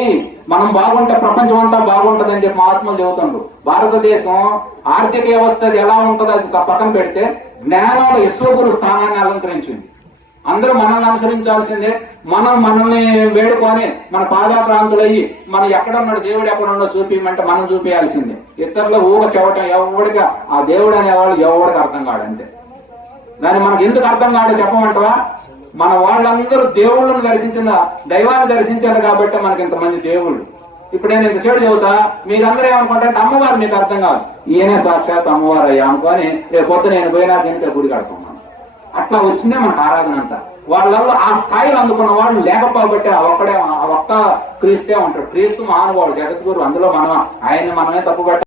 మనం బాగుంటే ప్రపంచం అంతా బాగుంటుంది అని చెప్పి మహాత్ములు చెబుతుండ్రు. భారతదేశం ఆర్థిక వ్యవస్థ ఎలా ఉంటుందో అది పక్కన పెడితే జ్ఞానంలో విశ్వగురు స్థానాన్ని అలంకరించింది. అందరూ మనల్ని అనుసరించాల్సిందే. మనల్ని వేడుకొని మన పాదాక్రాంతులయ్యి మనం ఎక్కడున్నాడు దేవుడు ఎక్కడున్నాడో చూపించమంటే మనం చూపించాల్సిందే. ఇతరుల ఊగ చెవటం ఎవడిగా ఆ దేవుడు అనేవాళ్ళు ఎవడికి అర్థం కాడంతే. దాన్ని మనకు ఎందుకు అర్థం కాడో చెప్పమంటవా? మన వాళ్ళందరూ దేవుళ్ళను దర్శించిన, దైవాన్ని దర్శించారు కాబట్టి మనకి ఇంతమంది దేవుళ్ళు. ఇప్పుడు నేను ఇంత చెడు చెబుతా, మీరందరూ ఏమనుకుంటారంటే అమ్మవారు మీకు అర్థం కాదు, ఈయనే సాక్షాత్ అమ్మవారు అయ్యా అనుకొని రేపు పొద్దు నేను పోయినా కనుక గుడి కడుతున్నాను. అట్లా వచ్చిందే మనకు ఆరాధన అంతా. వాళ్ళల్లో ఆ స్థాయిలో అందుకున్న వాళ్ళు లేకపోబట్టి ఆ ఒక్క క్రీస్తే ఉంటాడు. క్రీస్తు మహానుభావుడు, జగద్గురు. అందులో ఆయన్ని మనమే తప్పు